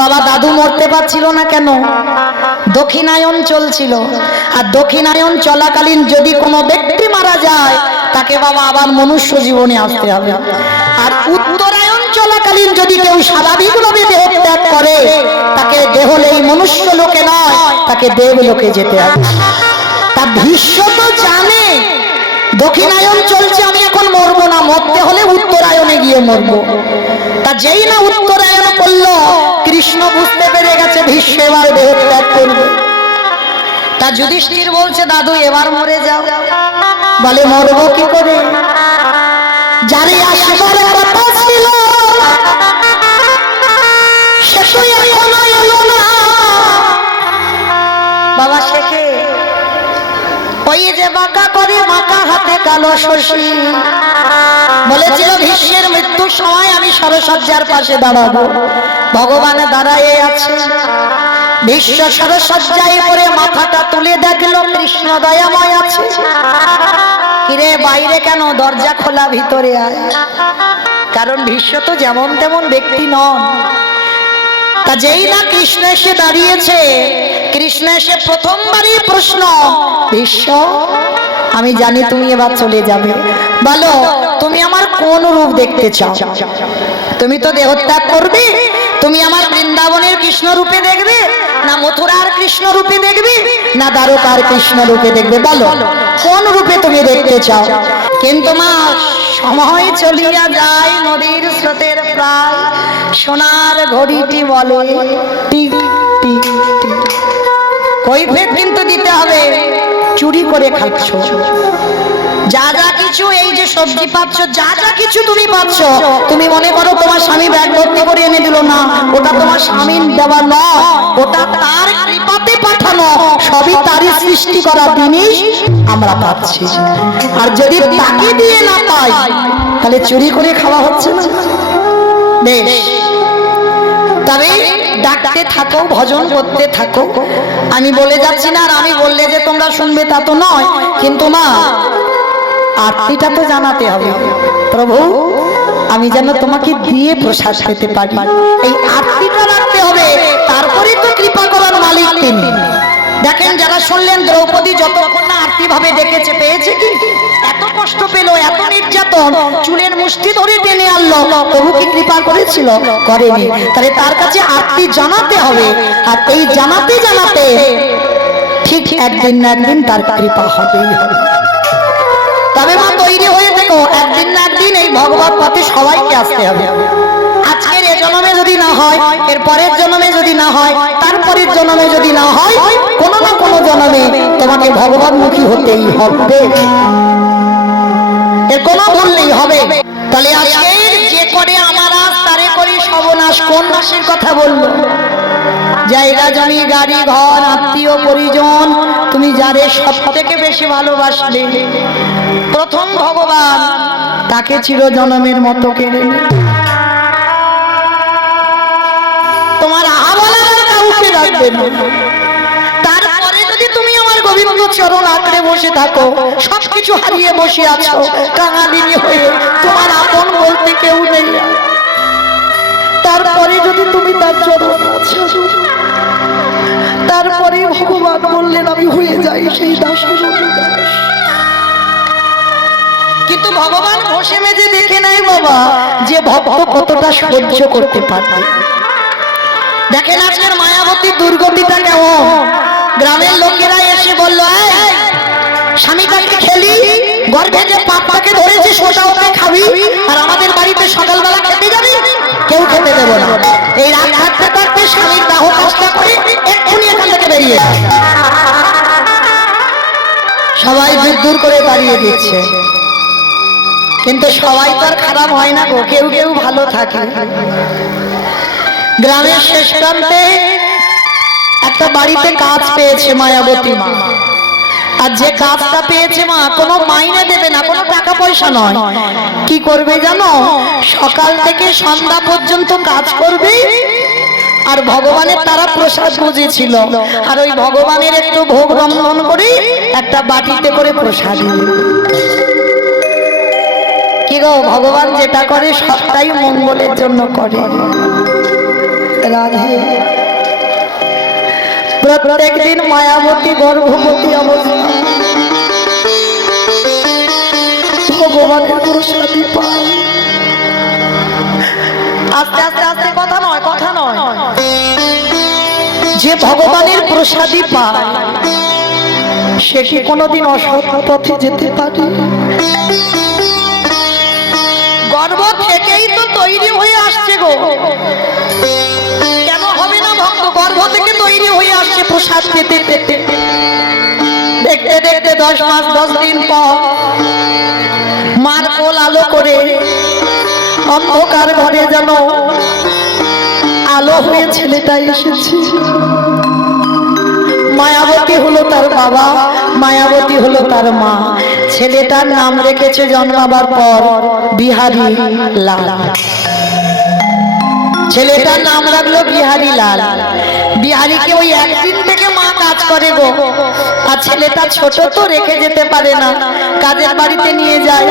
বাবা। দাদু মরতে পারছিল না কেন? দক্ষিণায়ন চলছিল, আর দক্ষিণায়ন চলাকালীন যদি কোনো ব্যক্তি মারা যায় তাকে বাবা আবার মনুষ্য জীবনে আসতে হবে, আর উত্তরায়ণ চলাকালীন যদি কেউ স্বাভাবিকভাবে দেহ ত্যাগ করে তাকে দেহলেই মনুষ্য লোকে নয়, তাকে দেবলোকে যেতে হবে। তা ভীষ্ম তো জানে দক্ষিণায়ন চলছে, আমি এখন মরবো না, মরতে হলে উত্তরায়ণে গিয়ে মরবো। তা যেই না উত্তরায়ণ করলো, কৃষ্ণ বুঝতে পেরে গেছে ভীষ্ম এবার দেহ ত্যাগ করবে। তা যুধিষ্ঠির বলছে দাদু এবার মরে যাও। বলে মরবো কি করে? যারে আসবার কথা ছিল সে তো এখনো এলো না। বাবা শেখে ওই যে বাঁকা করে বাঁকা হাতে কালো শশী বলেছিল ভীষ্মের মৃত্যুর সময় আমি সরসজ্জার পাশে দাঁড়াবো, ভগবান দাঁড়ায় আছে। ভীষ্ম সরসজ্জায় পড়ে মাথাটা তুলে দেখলো কৃষ্ণ দয়াময় আছে। কিরে বাইরে কেন? দরজা খোলা, ভিতরে আয়। কারণ ভীষ্ম তো যেমন তেমন ব্যক্তি নন। তা যেই না কৃষ্ণ এসে দাঁড়িয়েছে, কৃষ্ণ এসে প্রথমবারই প্রশ্ন, ভীষ্ম আমি জানি তুমি এবার চলে যাবে, বলো তুমি আমার কোন রূপ দেখতে চাও? তুমি তো দেহত্যাগ করবে, তুমি আমার বৃন্দাবনের কৃষ্ণ রূপে দেখবে, না মথুরার কৃষ্ণ রূপে দেখবে, না দ্বারকার কৃষ্ণ রূপে দেখবে? বলো কোন রূপে তুমি দেখতে চাও? কিন্তু মা সময় চলিয়া যায় নদীর স্রোতের প্রায়, সোনার ঘড়িটি বলে টিক টিক টিক। কৈফিয়ত কিন্তু দিতে হবে, চুরি করে খাচ্ছ। যা যা কিছু এই যে সবজি পাচ্ছ, যা যা কিছু তুমি পাচ্ছ, তুমি মনে করো তোমার স্বামী ব্যাগ ভর্তি করে এনে দিল না, ওটা তোমার স্বামীর দেওয়া নয়, ওটা তার কৃপাতে পাঠানো, সবই তারই সৃষ্টি করা জিনিস আমরা পাচ্ছি। আর যদি তাকে দিয়ে না পাই তাহলে চুরি করে খাওয়া হচ্ছে না। বেশ, তবে ডাকতে থাকো, ভজন করতে থাকো। আমি বলে যাচ্ছি না, আর আমি বললে যে তোমরা শুনবে তা তো নয়, কিন্তু মা আরতিটা তো জানাতে হবে, প্রভু আমি যেন তোমাকে দিয়ে প্রসাদ পেতে পারি, এই আরতিটা রাখতে হবে, তারপরে তো কৃপা করার মালিক তিনি। দেখেন যারা শুনলেন দ্রৌপদী যতক্ষণ না আরতি ভাবে ডেকেছে, পেয়েছে কি? এত কষ্ট পেল, এত নির্যাতন, চুলের মুষ্টি ধরে টেনে আনলো, প্রভু কি কৃপা করেছিল? করেনি। তাহলে তার কাছে আরতি জানাতে হবে, আর এই জানাতে জানাতে ঠিক একদিন না একদিন তার কৃপা হবেই হবে। তবে মা তৈরি হয়ে থেকো, একদিন না একদিন এই ভগবত পথে সবাইকে আসতে হবে। আজকের এ জন্মে যদি না হয়, এর পরের জন্মে যদি না হয়, তারপরের জন্মে যদি না হয়, কোনো না কোনো জন্মে তোমাকে ভগবানমুখী হতেই হবে, এর কোনো ভুল নেই হবে। তাহলে আজকের যে করে আমার আজ তারে করি সর্বনাশ, কোন নাশের কথা বললো? জায়গা জমি গাড়ি ঘর আত্মীয় পরিজন তুমি যারে সব থেকে বেশি ভালোবাসলে, প্রথম ভগবান তাকে চিরজনমের মতো কেড়ে তোমার আবলার কাউকে রাখবে না। তারপরে যদি তুমি আমার গোবিন্দ চরণ আঁকড়ে বসে থাকো, সবকিছু হারিয়ে বসে আছো কাঙালিনী হয়ে, তোমার আপন বলতে কেউ নেই, তারপরে যদি তুমি তার চরণ আছো, তারপরে ভগবান বললেন আমি হয়ে যাই সেই দাসের দাস। কিন্তু ভগবান বসে মেজে দেখে নাই বাবা যে ভক্ত কতটা সহ্য করতে পারবে। দেখেন আজকের মায়াবতীর দুর্গতিটা কেমন। গ্রামের লোকেরা এসে বলল, স্বামীটাকে খেলি, গর্ভে যে পাপটাকে ধরেছে সেটা ওকে খাবি, আর আমাদের বাড়িতে সকালবেলা খেতে যাবি, কেউ খেতে দেব না। এই রাত থাকতে থাকতে স্বামীর দাহ কাজটা করে এক্ষুনি এখান থেকে বেরিয়ে সবাই দূর দূর করে দাঁড়িয়ে দিচ্ছে। কিন্তু সবাই তো আর খারাপ হয় না গো, কেউ কেউ ভালো থাকে। গ্রামের শেষ প্রান্তে একটা বাড়িতে কাজ পেয়েছে মায়াবতী মা, আর যে কাজটা পেয়েছে মা কোনো মাইনে দেবে না, কোনো টাকা পয়সা নয়। কি করবে জানো? সকাল থেকে সন্ধ্যা পর্যন্ত কাজ করবে, আর ভগবানের তারা প্রসাদ বুঝেছিল, আর ওই ভগবানের একটু ভোগ রন্ধন করে একটা বাটিতে করে প্রসাদ দিবে। কি গো, ভগবান যেটা করে সবটাই মঙ্গলের জন্য করে। রাধে প্রত্যেক দিন মায়াবতী গর্ভবতী অবস্থা ভগবানের প্রসাদী পায়। আস্তে আস্তে আস্তে কথা নয়, কথা নয়, যে ভগবানের প্রসাদী পায় সে কি কোনোদিন অসৎ পথে যেতে পারে? গর্ভ থেকেই তো তৈরি হয়ে আসছে গো, কেন হবে না? ভক্ত গর্ভ থেকে তৈরি হয়ে আসছে প্রসাদ পেতে পেতে। দেখতে দেখতে 10 মাস 10 দিন পর মার কোল আলো করে অন্ধকার ঘরে যেন আলো হয়ে ছেলেটা এসেছে। মায়াবতী হলো তার বাবা, মায়াবতী হলো তার মা। ছেলেটার নাম রেখেছে জন্মাবার পর বিহারী লাল। ছেলেটার নাম রাখলো বিহারী লাল। বিহারীকে ওই একদিন থেকে মা কাজ করে গো, আর ছেলেটা ছোট তো রেখে যেতে পারে না, কাজের বাড়িতে নিয়ে যায়,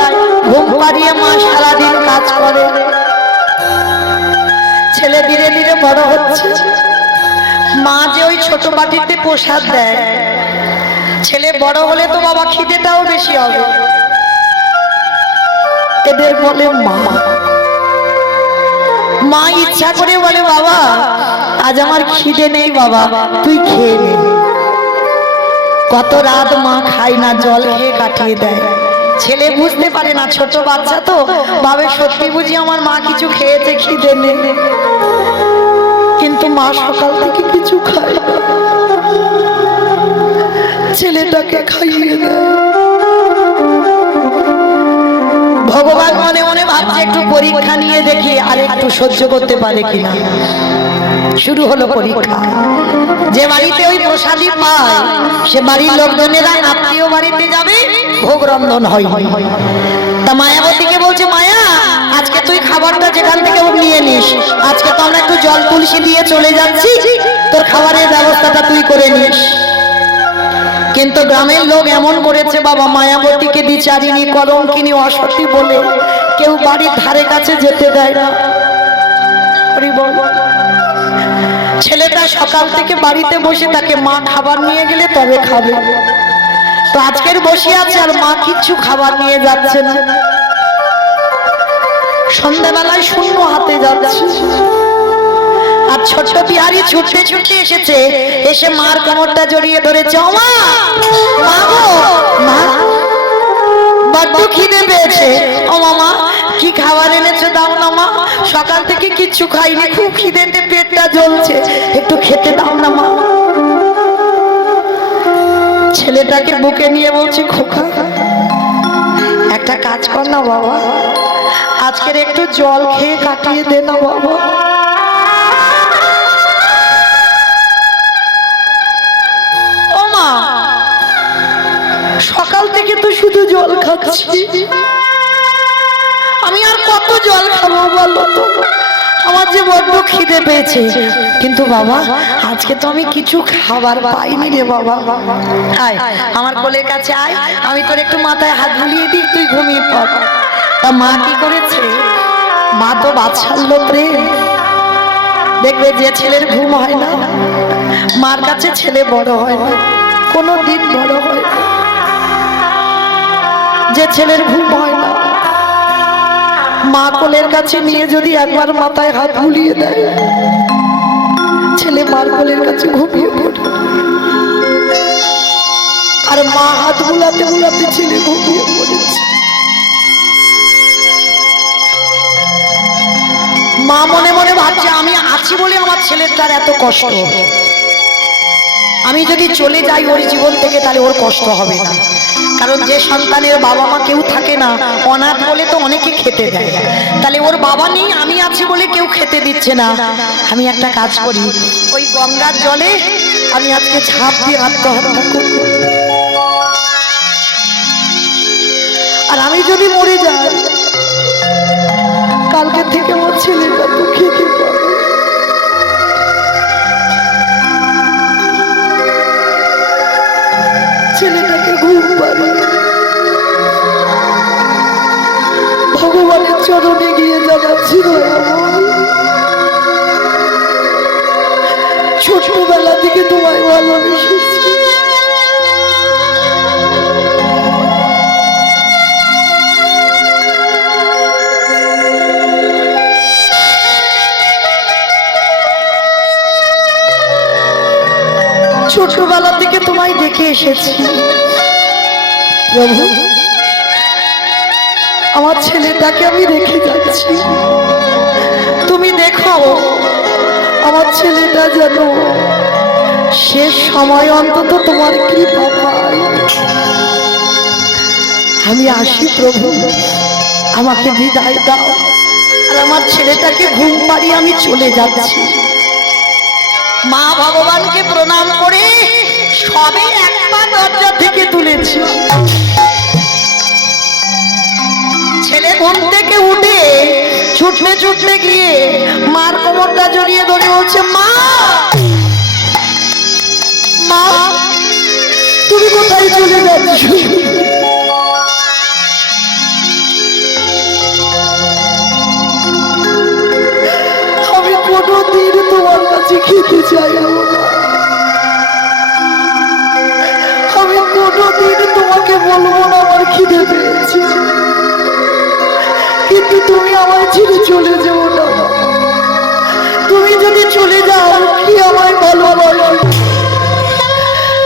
ঘুম পাড়িয়ে মা সারাদিন কাজ করে। ছেলে ধীরে ধীরে বড় হচ্ছে, মা যে ওই ছোট বাটিতে প্রসাদ দেয়, ছেলে বড় হলে তো বাবা খিদেটাও বেশি হবে। এদের বলে মা। মা ইচ্ছা করে বলে বাবা আজ আমার খিদে নেই, বাবা তুই খেয়ে নে। কত রাত মা খায় না, জল খেয়ে কাটিয়ে দেয়। ছেলে বুঝতে পারে না, ছোট বাচ্চা তো, ভাবে সত্যি বুঝি আমার মা কিছু খেয়েছে, খিদে নেই। কিন্তু মা সকাল থেকে কিছু খায় না, ছেলেটাকে খাইয়ে দেয়। ভগবান মনে মনে ভাবছে একটু পরীক্ষা নিয়ে দেখি আর একটু সহ্য করতে পারে কিনা। শুরু হলো পরীক্ষা। যে বাড়িতে ওই প্রসাদী পায় সে বাড়ির লোকজনেরা আত্মীয় বাড়িতে যাবে, ভোগ রন্ধন হয়। তা মায়াবতীকে বলছে, মায়া আজকে তুই খাবারটা যেখান থেকে নিয়ে নিস, আজকে তো আমরা একটু জল তুলসী দিয়ে চলে যাচ্ছি, তোর খাবারের ব্যবস্থাটা তুই করে নিস। কিন্তু গ্রামের লোক এমন করেছে বাবা, মায়াবতীকে বিচারিনী কলঙ্কিনী অসতী বলে কেউ বাড়ির ধারে কাছে যেতে দেয় না। ছেলেটা সকাল থেকে বাড়িতে বসে থাকে, মা খাবার নিয়ে গেলে তবে খাবে। তো আজকের বসে আছে আর মা কিচ্ছু খাবার নিয়ে যাচ্ছে না। সন্ধ্যাবেলায় শূন্য হাতে যাচ্ছে, আর ছোট বিহারী ছুটতে ছুটতে এসেছে, এসে মার কোমরটা জড়িয়ে ধরেছে। ও মা, মা গো, মা বড্ড খিদে পেয়েছে, ও মামা কি খাবার এনেছো দাও না মা, সকাল থেকে কিচ্ছু খাইনি, খুব খিদেতে পেটটা জ্বলছে, একটু খেতে দাও না মা। ছেলেটাকে বুকে নিয়ে বলছি, খোকা একটা কাজ কর না বাবা, আজকের একটু জল খেয়ে কাটিয়ে দে না বাবা। ও মা, সকাল থেকে তো শুধু জল খাচ্ছি, আমি আর কত জল খাবো বলো তো, আমার যে বড্ড খিদে পেয়েছে। কিন্তু বাবা আজকে তো আমি কিছু খাবার পাইনি রে বাবা। আয় আমার কোলের কাছে আয়, আমি তোর একটু মাথায় হাত বুলিয়ে দিই, তুই ঘুমিয়ে পড়। তা মা কি করেছে, মা তো বাচ্চাল্য প্রেম। দেখবে যে ছেলের ঘুম হয় না, মার কাছে ছেলে বড় হয় না, কোনো দিন বড় হয় না। যে ছেলের ঘুম হয় না, মা কোলের কাছে নিয়ে যদি একবার মাথায় হাত বুলিয়ে দেয়, ছেলে মার কোলের কাছে ঘুমিয়ে পড়ে। আর মা হাত বুলাতে বুলাতে ছেলে ঘুমিয়ে পড়েছে। মা মনে মনে ভাবছে আমি আছি বলে আমার ছেলের তার এত কষ্ট, আমি যদি চলে যাই ওর জীবন থেকে তাহলে ওর কষ্ট হবে না। কারণ যে সন্তানের বাবা মা কেউ থাকে না, অনাথ বলে তো অনেকে খেতে দেয়, তাহলে ওর বাবা নেই, আমি আছি বলে কেউ খেতে দিচ্ছে না। আমি একটা কাজ করি, ওই গঙ্গার জলে আমি আজকে ঝাঁপ দিয়ে আত্মহত্যা করব। আর আমি যদি মরে যাই, কালকে থেকে আমার ছেলেটা তো খেতে পাবে। ছেলেটাকে ঘুম পাড়িয়ে ভগবানের চরণে গিয়ে জানাচ্ছি, ছোটবেলা থেকে তোমায় ভালোবেসেছি, ছোটবেলা থেকে তোমায় দেখে এসেছি প্রভু, আমার ছেলেটাকে আমি রেখে যাচ্ছি, তুমি দেখো আমার ছেলেটা যেন শেষ সময় অন্তত তোমার কৃপা পায়। আমি আসি প্রভু, আমাকে বিদায় দাও, আর আমার ছেলেটাকে ঘুম পাড়িয়ে আমি চলে যাচ্ছি। মা ভগবানকে প্রণাম করে সবে এক পা দরজা থেকে তুলেছি, ছেলে ঘুম থেকে উঠে ছুটতে ছুটতে গিয়ে মার কোমরটা জড়িয়ে ধরে বলছে, মা মা তুমি কোথায় চলে যাচ্ছ? আমি কোনোদিন তোমার কাছে খেতে চাইব না, আমি কোনোদিন তোমাকে বলবো না আমার খিদে পেয়েছে, কিন্তু তুমি আমায় ছেড়ে চলে যাও না। তুমি যদি চলে যাও, কি আমায় ভালোবাসবে,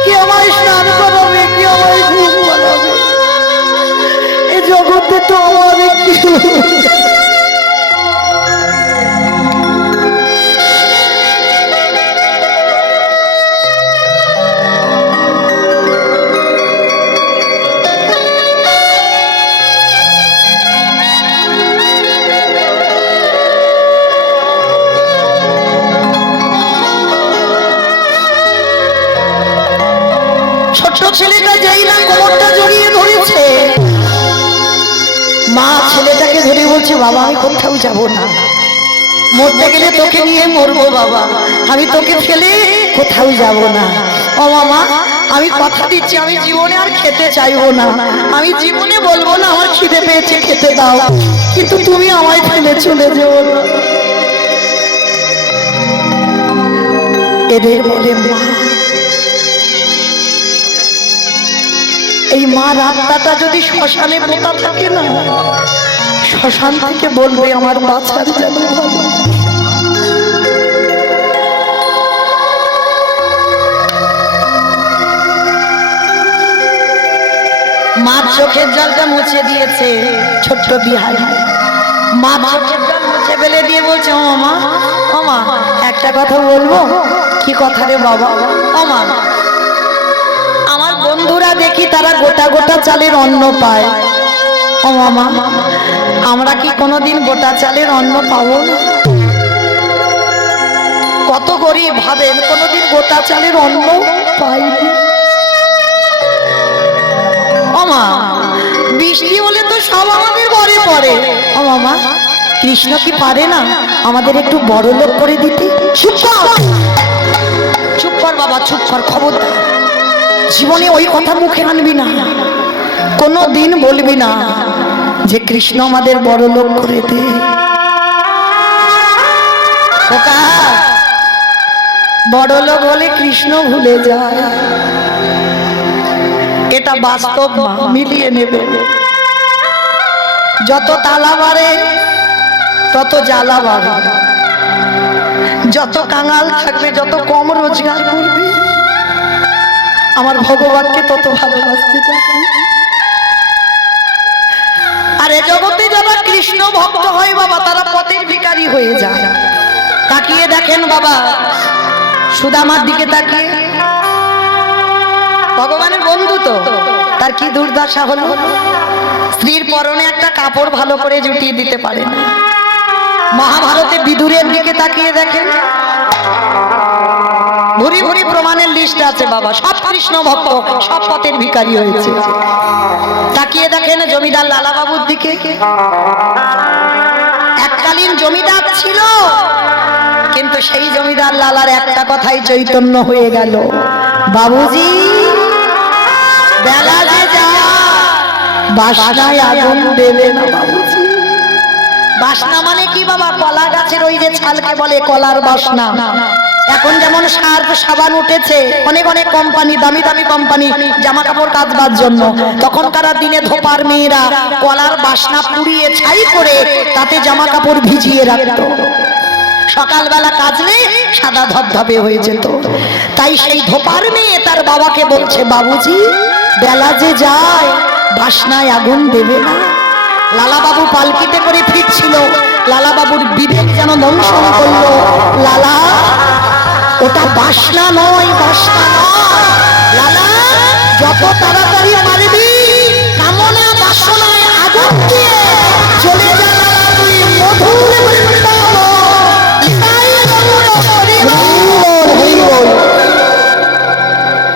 কি আমায় স্নান করাবে, কি আমায় ঘুম পাড়াবে, এ জগতে তো আমার একটু ছেলেটা যাই না কোমরটা জড়িয়ে ধরেছে, মা ছেলেটাকে ধরে বলছে, বাবা আমি কোথাও যাব না, মরতে গেলে তোকে নিয়ে মরবো বাবা, আমি তোকে ফেলে কোথাও যাব না। ও মামা আমি কথা দিচ্ছি, আমি জীবনে আর খেতে চাইবো না, আমি জীবনে বলবো না আমার খিদে পেয়েছে খেতে দাও, কিন্তু তুমি আমায় ফেলে চলে যেও না। এদের বলে মা। এই মা রাতটা যদি শ্মশানে পোতা থাকে না, শ্মশান থেকে বলবে আমার বাচ্চার যেন ভালো। মা চোখের জলটা মুছে দিয়েছে ছোট্ট বিহারী, মা চোখের জল মুছে ফেলে দিয়ে বলছে, ও মা, ও মা, একটা কথা বলবো। কি কথা রে বাবা? ও মা, আমার বন্ধুরা দেখি তারা গোটা গোটা চালের অন্ন পায়। ও মামা, আমরা কি কোনোদিন গোটা চালের অন্ন পাবো না? কত গরিব ভাবেন, কোনোদিন গোটা চালের অন্ন পাইনি। ও মা, বৃষ্টি হলে তো সব আমাদের ঘরে পড়ে। ও মামা, কৃষ্ণ কি পারে না আমাদের একটু বড় লোক করে দিতে? চুপ কর, চুপ কর বাবা, চুপ কর, খবরদার। জীবনে ওই কথা মুখে আনবি না, কোনো দিন বলবি না যে কৃষ্ণ আমাদের বড় লোক করে দে। বড় লোক হলে কৃষ্ণ ভুলে যায়, এটা বাস্তব। মিলিয়ে নেবে। যত তালা বাড়ে তত জ্বালা বাড়ে, যত কাঙাল থাকবে, যত কম রোজগার করবে, আমার ভগবানকে তত ভালোবাসতে চাইবে। আর এ জগতে যারা কৃষ্ণ ভক্ত হয় বাবা, তারা পথের ভিখারি হয়ে যায়। তাকিয়ে দেখেন বাবা, সুদামার দিকে তাকিয়ে, ভগবানের বন্ধু তো, তার কি দুর্দশা হলো। স্ত্রীর পরনে একটা কাপড় ভালো করে জুটিয়ে দিতে পারে না। মহাভারতে বিদুরের দিকে তাকিয়ে দেখেন, ভুরি ভুরি প্রমাণের লিস্ট আছে বাবা, সব কৃষ্ণ ভক্ত, সব পথের ভিখারি হয়েছে। তাকিয়ে দেখেন জমিদার লালা বাবুর দিকে, এককালীন জমিদার ছিল, কিন্তু সেই জমিদার লালার একটা কথাই চৈতন্য হয়ে গেল, বাবুজি বেলা যে যায় বাসনায় আগুন দেবে না বাবুজি। বাসনা মানে কি বাবা? কলা গাছের ওই যে ছালকে বলে কলার বাসনা। এখন যেমন সার্ফ সাবান উঠেছে, অনেক অনেক কোম্পানি, দামি দামি কোম্পানি জামা কাপড় কাচবার জন্য, তখনকার দিনে ধোপার মেয়েরা কলার বাসনা পুড়িয়ে ছাই করে তাতে জামা কাপড় ভিজিয়ে রাখতো, সকালবেলা কাচলে সাদা ধবধবে হয়ে যেত। তাই সেই ধোপার মেয়ে তার বাবাকে বলছে, বাবুজি বেলা যে যায় বাসনায় আগুন দেবে না। লালা বাবু পালকিতে করে ফিরছিল, লালা বাবুর বিবেক যেন দংশন করলো, লালা ওটা বাসনা নয়, বাসনা নয় লালা, যত তাড়াতাড়ি পারবি কামনা বাসনায় আগুন দিয়ে চলে যা লালা, তুই মধুর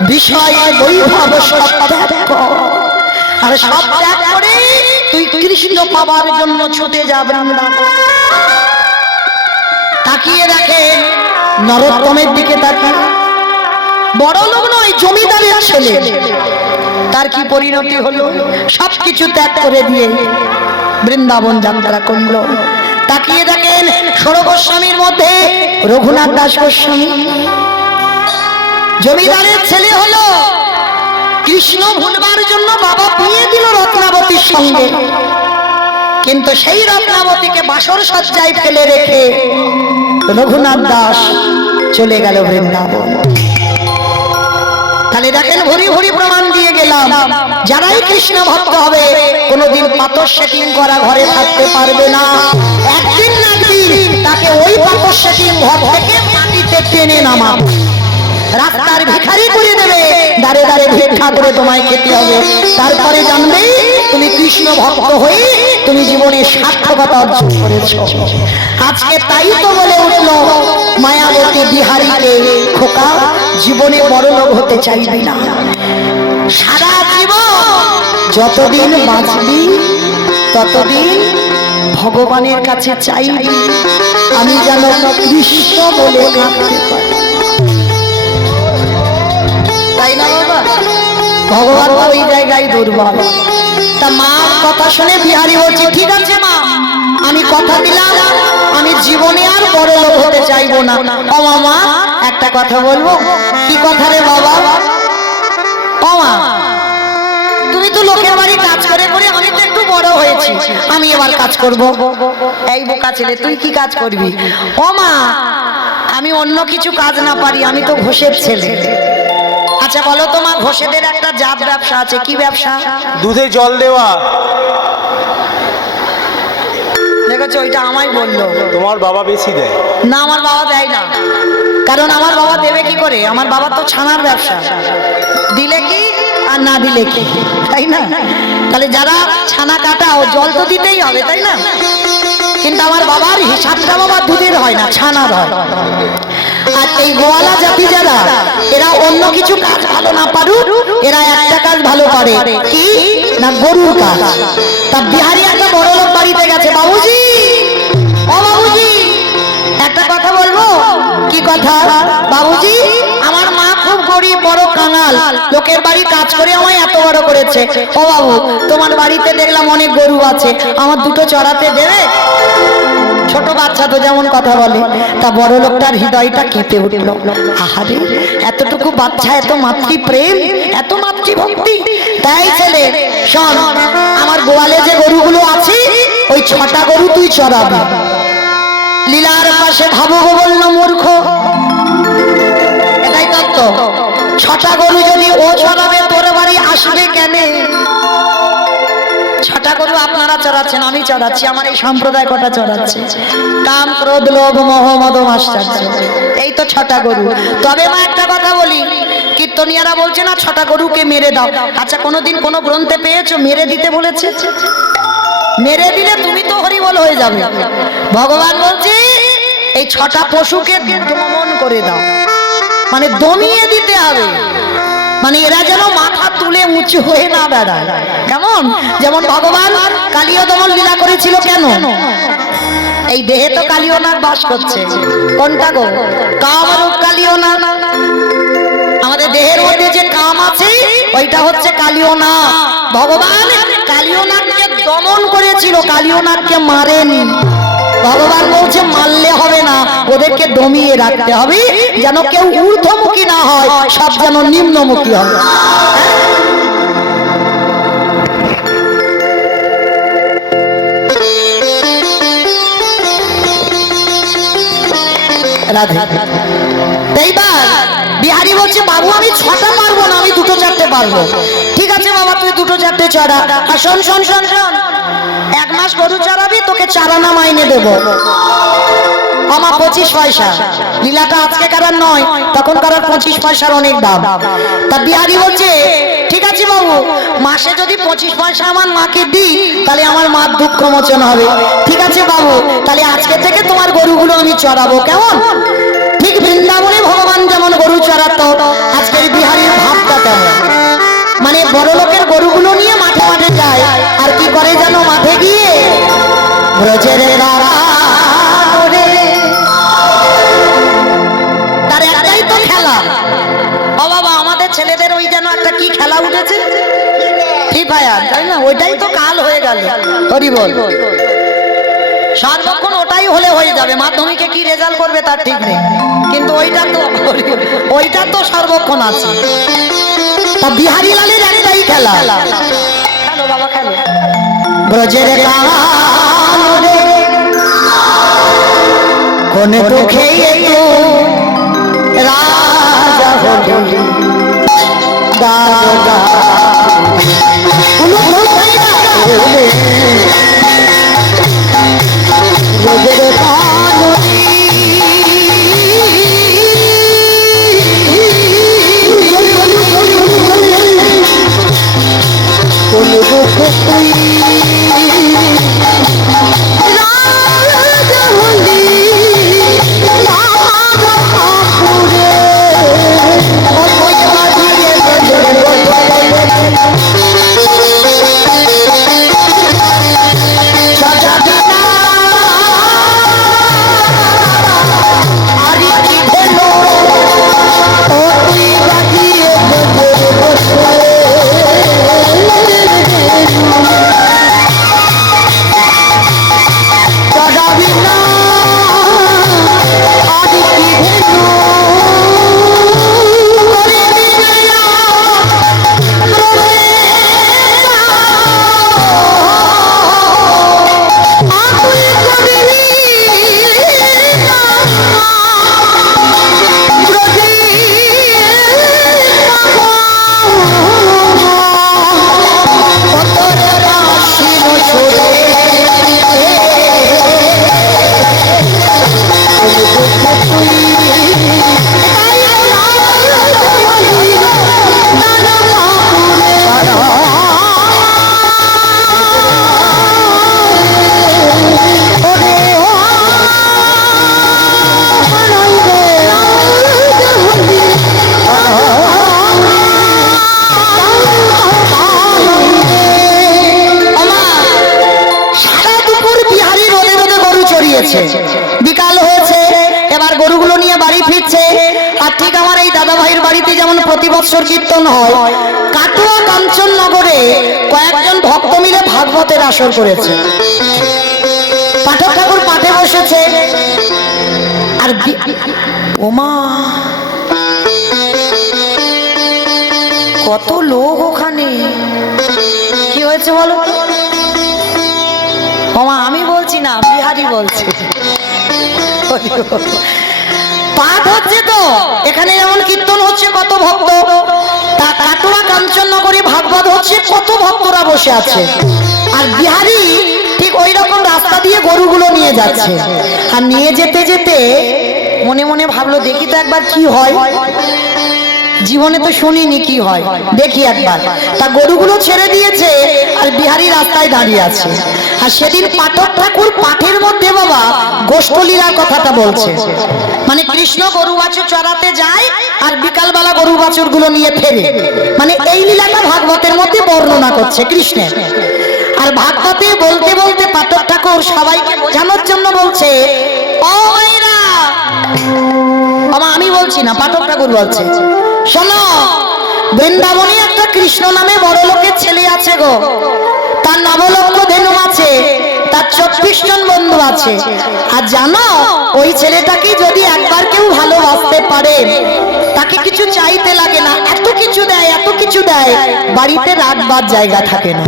বিষয়ে বৈভব সব ত্যাগ কর, আর সব ত্যাগ করে তুই কৃষ্ণ পাবার জন্য ছুটে যা বৃন্দাবন। তাকিয়ে দেখেন নরোত্তমের দিকে, তাকিয়ে বড় লোক নয়, জমিদারের ছেলে, তার কি পরিণতি হলো? সবকিছু ত্যাগ করে দিয়ে বৃন্দাবন যাত্রা করলো। তাকিয়ে দেখেন ষোড় গোস্বামীর মধ্যে রঘুনাথ দাস গোস্বামী, জমিদারের ছেলে হলো, কৃষ্ণ ভুলবার জন্য বাবা বিয়ে দিল রত্নাবতীর সঙ্গে, কিন্তু সেই রত্নাবতীকে বাসর সজ্জায় ফেলে রেখে রঘুনাথ দাস চলে গেল বৃন্দাবন। তাহলে দেখেন ভরি ভরি প্রমাণ দিয়ে গেলাম, যারাই কৃষ্ণ ভক্ত হবে কোনোদিন পাথর সেটিং করা ঘরে থাকতে পারবে না। একদিন না একদিন তাকে ওই পাথর সেটিং ঘর থেকে মাটিতে টেনে নামাবে, রাস্তার ভিখারি করে দেবে, দাঁড়ে দাঁড়ে ভিক্ষা করে তোমায় খেতে হবে। তারপরে জানবে তুমি কৃষ্ণ ভক্ত হয়ে তুমি জীবনে সার্থকতা অর্জন করেছো। আজকে তাই তো বলে উঠলো মায়াবতী বিহারীকে, খোকা জীবনে বড় লোক হতে চাইবি না, সারা জীবন যতদিন বাঁচবি ততদিন ভগবানের কাছে চাইবি আমি যেন কৃষ্ণ বলে ডাকতে পারি। তাই না বাবা? ভগবান ওই জায়গায় দুর্বল। তা মার কথা শুনে বিহারী বলছে, ঠিক আছে মা, আমি কথা দিলাম আমি জীবনে আর বড় লোক হতে চাইবো না। ও মামা একটা কথা বলবো। কি কথা রে বাবা? ও মা, তুমি তো লোকের বাড়ি কাজ করে করে আমি তো একটু বড় হয়েছি, আমি এবার কাজ করব। এই বোকা ছেলে তুই কি কাজ করবি? ও মা, আমি অন্য কিছু কাজ না পারি, আমি তো ঘোষের ছেলে। আচ্ছা বলো তো মা, ঘোষেদের একটা জাত ব্যবসা আছে, কি ব্যবসা? দুধে জল দেওয়া। দেখেছো, ওইটা আমায় বললো। তোমার বাবা বেশি দেয় না, আমার বাবা দেয় না। কারণ আমার বাবা দেবে কি করে? আমার বাবা তো ছানার ব্যবসা, দিলে কি আর না দিলে কি, তাই না? তাহলে যারা ছানা কাটা ও জল তো দিতেই হবে, তাই না? কিন্তু আমার বাবার হিসাবটা বাবা দুধের হয় না, ছানার হয়। আর এই গোয়ালা জাতি যারা, এরা অন্য কিছু কাজ ভালো না পারুক, এরা একটা কাজ ভালো পারে, কি না গরুর কাজ। তা বিহারি একটা বড় লোক বাড়িতে গেছে, বাবুজি ও বাবুজি একটা কথা বলবো। কি কথা? বাবুজি আমার মা খুব গরিব, বড় কাঙাল, লোকের বাড়ি কাজ করে আমায় এত বড় করেছে। ও বাবু, তোমার বাড়িতে দেখলাম অনেক গরু আছে, আমার দুটো চড়াতে দেবে? ছোট বাচ্চা তো যেমন কথা বলে। তা বড় লোকটার হৃদয়টা কেঁপে উঠল। আহারে, এতটুকু বাচ্চা, এত মাতৃপ্রেম, এত মাতৃভক্তি। তাই ছেলে শোন, আমার গোয়ালে যে গরুগুলো আছে ওই 6টা গরু তুই চড়াবি। লীলার পাশে ভাবুক বলল মূর্খ, এটাই তত্ত্ব। 6টা গরু যদি ও চড়াবে তোর বাড়ি আসবে কেন? 6টা গরু আপনারা চড়াচ্ছেন, আমি চড়াচ্ছি, আমার এই সম্প্রদায় কটা চড়াচ্ছে? কাম, ক্রোধ, লোভ, মোহ, মদ, মাশ্চর্য, এই তো 6টা গরু। তবে মা একটা কথা বলি, কীর্তনিয়ারা বলছে না 6টা গরুকে মেরে দাও। আচ্ছা, কোনোদিন কোনো গ্রন্থে পেয়েছো মেরে দিতে বলেছে? মেরে দিলে তুমি তো হরিবল হয়ে যাবে। ভগবান বলছে এই 6টা পশুকে দমন করে দাও, মানে দমিয়ে দিতে হবে, মানে এরা যেন মাথা তুলে উঁচু হয়ে না বেড়ায়। কেমন? যেমন ভগবান কালীয় দমন লীলা করেছিল কেন? এই দেহে তো কালীয় নাগ বাস করছে। কোনটা গো? কামরূপ কালীয় নাগ। আমাদের দেহের মধ্যে যে কাম আছে ওইটা হচ্ছে কালীয় নাগ। ভগবান কালীয় নাগকে দমন করেছিল, কালীয় নাগকে মারেনি। ভগবান বলছে মারলে হবে না, ওদেরকে দমিয়ে রাখতে হবে, যেন কেউ ঊর্ধ্বমুখী না হয়, সব যেন নিম্নমুখী হবে। এইবার বিহারি বলছে বাবু আমি 6টা পারবো না, আমি 2-4টে পারবো। ঠিক আছে বাবা, তুই 2-4টে চড়া। আর শোন শোন শোন শোন, 1 মাস গরু চড়াবি, তোকে 4 আনা মাইনে দেবো। আমার 25 পয়সা। লীলাটা আজকে কারার নয়, তখন কারার 25 পয়সার অনেক দাম। তা বিহারি বলছে ঠিক আছে বাবু, মাসে যদি 25 পয়সা আমার মাকে দিই তাহলে আমার মার দুঃখ মোচন হবে। ঠিক আছে বাবু, তাহলে আজকে থেকে তোমার গরুগুলো আমি চড়াবো, কেমন? ঠিক বৃন্দাবনে ভগবান যেমন গরু চড়াতো, আজকের বিহারীর ভাবটা তেমন। মানে বড় লোকের গরুগুলো নিয়ে মাঠে মাঠে যায়, আর কি করে জানো? মাঠে গিয়ে ব্রজের তার একটাই তো খেলা। ও বাবা, আমাদের ছেলেদের ওই যেন একটা কি খেলা উঠেছে, ফ্রি ফায়ার, তাই না? ওইটাই তো কাল হয়ে গেল। হরি বল। সার্বক্ষণ ওটাই হলে হয়ে যাবে, মাধ্যমিকে কি রেজাল্ট করবে তার ঠিক নেই, কিন্তু ওইটা তো সর্বক্ষণ আছে। তা বিহারি লালের একটাই খেলা, খেলো বাবা খেলো। ব্রজের কানরে কোন দুঃখে রাজা হলো দাদা ব্রজের কানরে কোন দুঃখে তুই রাজা হলি রাজা ঠাকুরে দিয়েছে। বিকাল হয়েছে, এবার গরুগুলো নিয়ে বাড়ি ফিরছে। আর ঠিক আমার এই দাদা ভাইয়ের বাড়িতে যেমন প্রতি বছর কীর্তন হয়, কাটোয়া কাঞ্চননগরে কয়েকজন ভক্ত মিলে ভাগবতের আসর করেছে। পাঠক ঠাকুর পাঠে বসেছে। আর ওমা কত লোক ওখানে, কি হয়েছে বলো? ওমা আমি বলছি না, বিহারি বলছে। পাঠ হচ্ছে তো এখানে, যেমন কীর্তন হচ্ছে কত ভক্ত, তা কাটোয়া কাঞ্চননগরে ভাগবত হচ্ছে কত ভক্তরা বসে আছে। আর বিহারি ঠিক ওই রকম রাস্তা দিয়ে গরুগুলো নিয়ে যাচ্ছে। আর নিয়ে যেতে যেতে মনে মনে ভাবলো দেখি তো একবার কি হয়, জীবনে তো শুনিনি কি হয়, দেখি একবার। তা গরুগুলো ছেড়ে দিয়েছে আর বিহারি রাস্তায় দাঁড়িয়ে আছে। আর সেদিন পাঠক ঠাকুর পাঠের মধ্যে বাবা গোষ্ঠলীলার কথাটা বলছে, মানে কৃষ্ণ গরু বাছুর চড়াতে যায় আর বিকালবেলা গরু বাছুর গুলো নিয়ে ফেরে, মানে এই লীলাটা ভাগবতের মধ্যে বর্ণনা করছে কৃষ্ণের। আর ভাগবতে বলতে বলতে পাঠক ঠাকুর সবাইকে বোঝানোর জন্য বলছে, ও ভাইরা, আমি বলছি না, পাঠক ঠাকুর বলছে, শোনো, বৃন্দাবনে একটা কৃষ্ণ নামে বড় লোকের ছেলে আছে গো, তার নবলক্ষ ধেনু আছে, তার 24 জন বন্ধু আছে। আর জানো ওই ছেলেটাকে যদি একবার কেউ ভালোবাসতে পারে, তাকে কিছু চাইতে লাগে না, এত কিছু দেয়, এত কিছু দেয়, বাড়িতে রাতবার জায়গা থাকে না।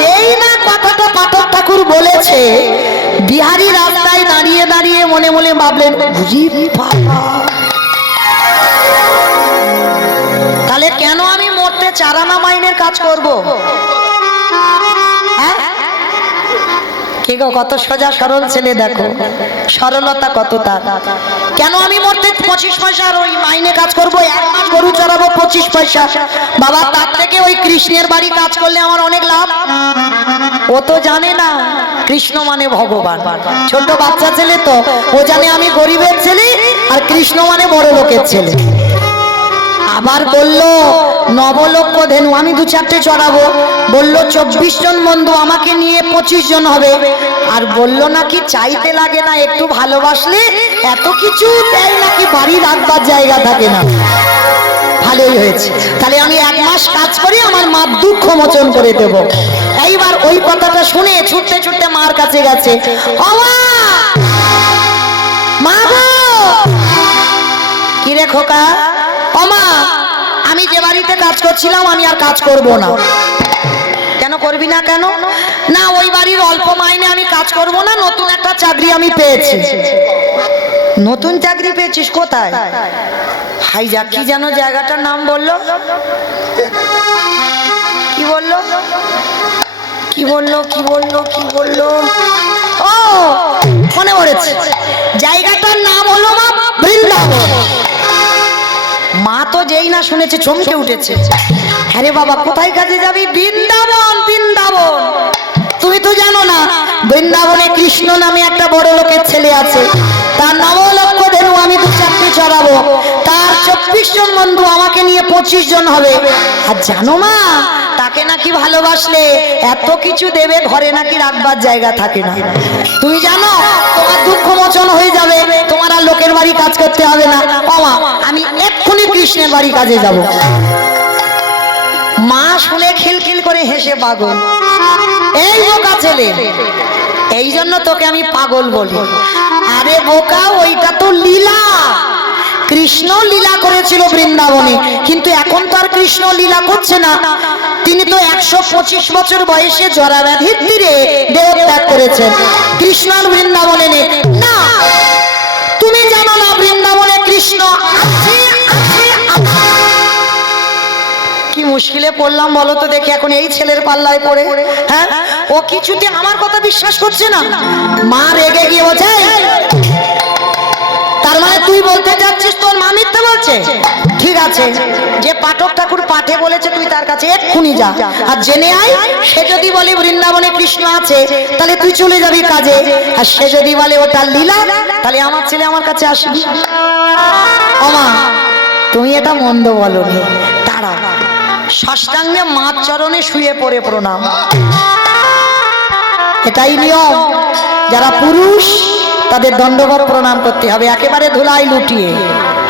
যেই না কথাটা পাঠক ঠাকুর বলেছে, বিহারি রাস্তায় দাঁড়িয়ে দাঁড়িয়ে মনে মনে ভাবলেন, তাহলে কেন আমি মরতে চারানা মাইনের কাজ করব? কে গো, কত সোজা সরল ছেলে, দেখো সরলতা কত তার। কেন আমি মরতে 25 পয়সার ওই মাইনে কাজ করব? এক মাস গরু চড়াবো 25 পয়সা, বাবা তার থেকে ওই কৃষ্ণের বাড়ি কাজ করলে আমার অনেক লাভ। ও তো জানে না কৃষ্ণ মানে ভগবান, ছোট বাচ্চা ছেলে তো, ও জানে আমি গরিবের ছেলে আর কৃষ্ণ মানে বড় লোকের ছেলে। আবার বললো নবলক্ষ ধেনু, আমি 2-4টে চড়াবো। বললো 24 জন বন্ধু, আমাকে নিয়ে 25 জন হবে। আর বললো নাকি চাইতে লাগে না, একটু ভালোবাসলে এত কিছু দেয় নাকি, বাড়ি রাখবার জায়গা থাকে না। ভালোই হয়েছে, তাহলে আমি 1 মাস কাজ করি, আমার মার দুঃখ মোচন করে দেব। এইবার ওই কথাটা শুনে ছুটতে ছুটতে মার কাছে গেছে, মা গো, কি রে খোকা? ওমা, আমি যে বাড়িতে কাজ করছিলাম আমি আর কাজ করব না। কেন করবি না? কেন না, ওই বাড়ির অল্প মাইনে আমি কাজ করব না, নতুন একটা চাকরি আমি পেয়েছি। নতুন চাকরি পেয়েছিস? কোথায়? হাইজা, কি যেন জায়গাটার নাম বললো, কি বললো, কি বললো, কি বললো, কি বললো, ও মনে পড়েছে, জায়গাটার নাম হলো মা বৃন্দাবন। মা তো যেই না শুনেছে চমকে উঠেছে, আরে বাবা কোথায় কাজে যাবি? বৃন্দাবন। বৃন্দাবন তুমি তো জানো না, বৃন্দাবনে কৃষ্ণ নামে একটা বড় লোকের ছেলে আছে, তার নবলক্ষ ধেনু আমি 2-4টে চড়াবো, তার 24 জন বন্ধু, আমাকে নিয়ে 25 জন হবে। আর জানো মা, তাকে নাকি ভালোবাসলে এত কিছু দেবে, ঘরে নাকি রাখবার জায়গা থাকে না। তুমি জানো তোমার দুঃখ মোচন হয়ে যাবে, তোমার আর লোকের বাড়ি কাজ করতে হবে না। বাবা আমি এক্ষুনি কৃষ্ণের বাড়ি কাজে যাব। মা শুনে খিলখিল করে হেসে পাগল, এই বোকা ছেলে, এই জন্য তোকে আমি পাগল বলি। আরে বোকা, ওইটা তো লীলা, কৃষ্ণ লীলা করেছিল বৃন্দাবনে, কিন্তু এখন তো আর কৃষ্ণ লীলা করছে না। তিনি তো 125 বছর বয়সে জরাব্যাধির তীরে দেহত্যাগ করেছেন। কৃষ্ণ আর বৃন্দাবনে নেই না, তুমি জানো না বৃন্দাবনে কৃষ্ণ আছে। কি মুশকিলে পড়লাম বলো তো দেখি এখন এই ছেলের পাল্লায় পড়ে। হ্যাঁ, ও কিছুতে আমার কথা বিশ্বাস করছে না। মা রেগে গিয়ে বলছে, তার মানে তুই বলতে যাচ্ছিস তোর মা মিথ্যে বলছে? ঠিক আছে, যে পাঠক ঠাকুর পাঠে বলেছে তুই তার কাছে এক্ষুনি যা আর জেনে আয়। সে যদি বলে বৃন্দাবনে কৃষ্ণ আছে, তাহলে তুই চলে যাবি কাজে, আর সে যদি বলে ওটা লীলা, তাহলে আমার ছেলে আমার কাছে আসবি। ওমা তুমি এটা মন্দ বলনি, তারা সাষ্টাঙ্গে মার চরণে শুয়ে পড়ে প্রণাম। এটাই নিয়ম। যারা পুরুষ তাদের দণ্ডবত প্রণাম করতে হবে একেবারে ধুলাই লুটিয়ে।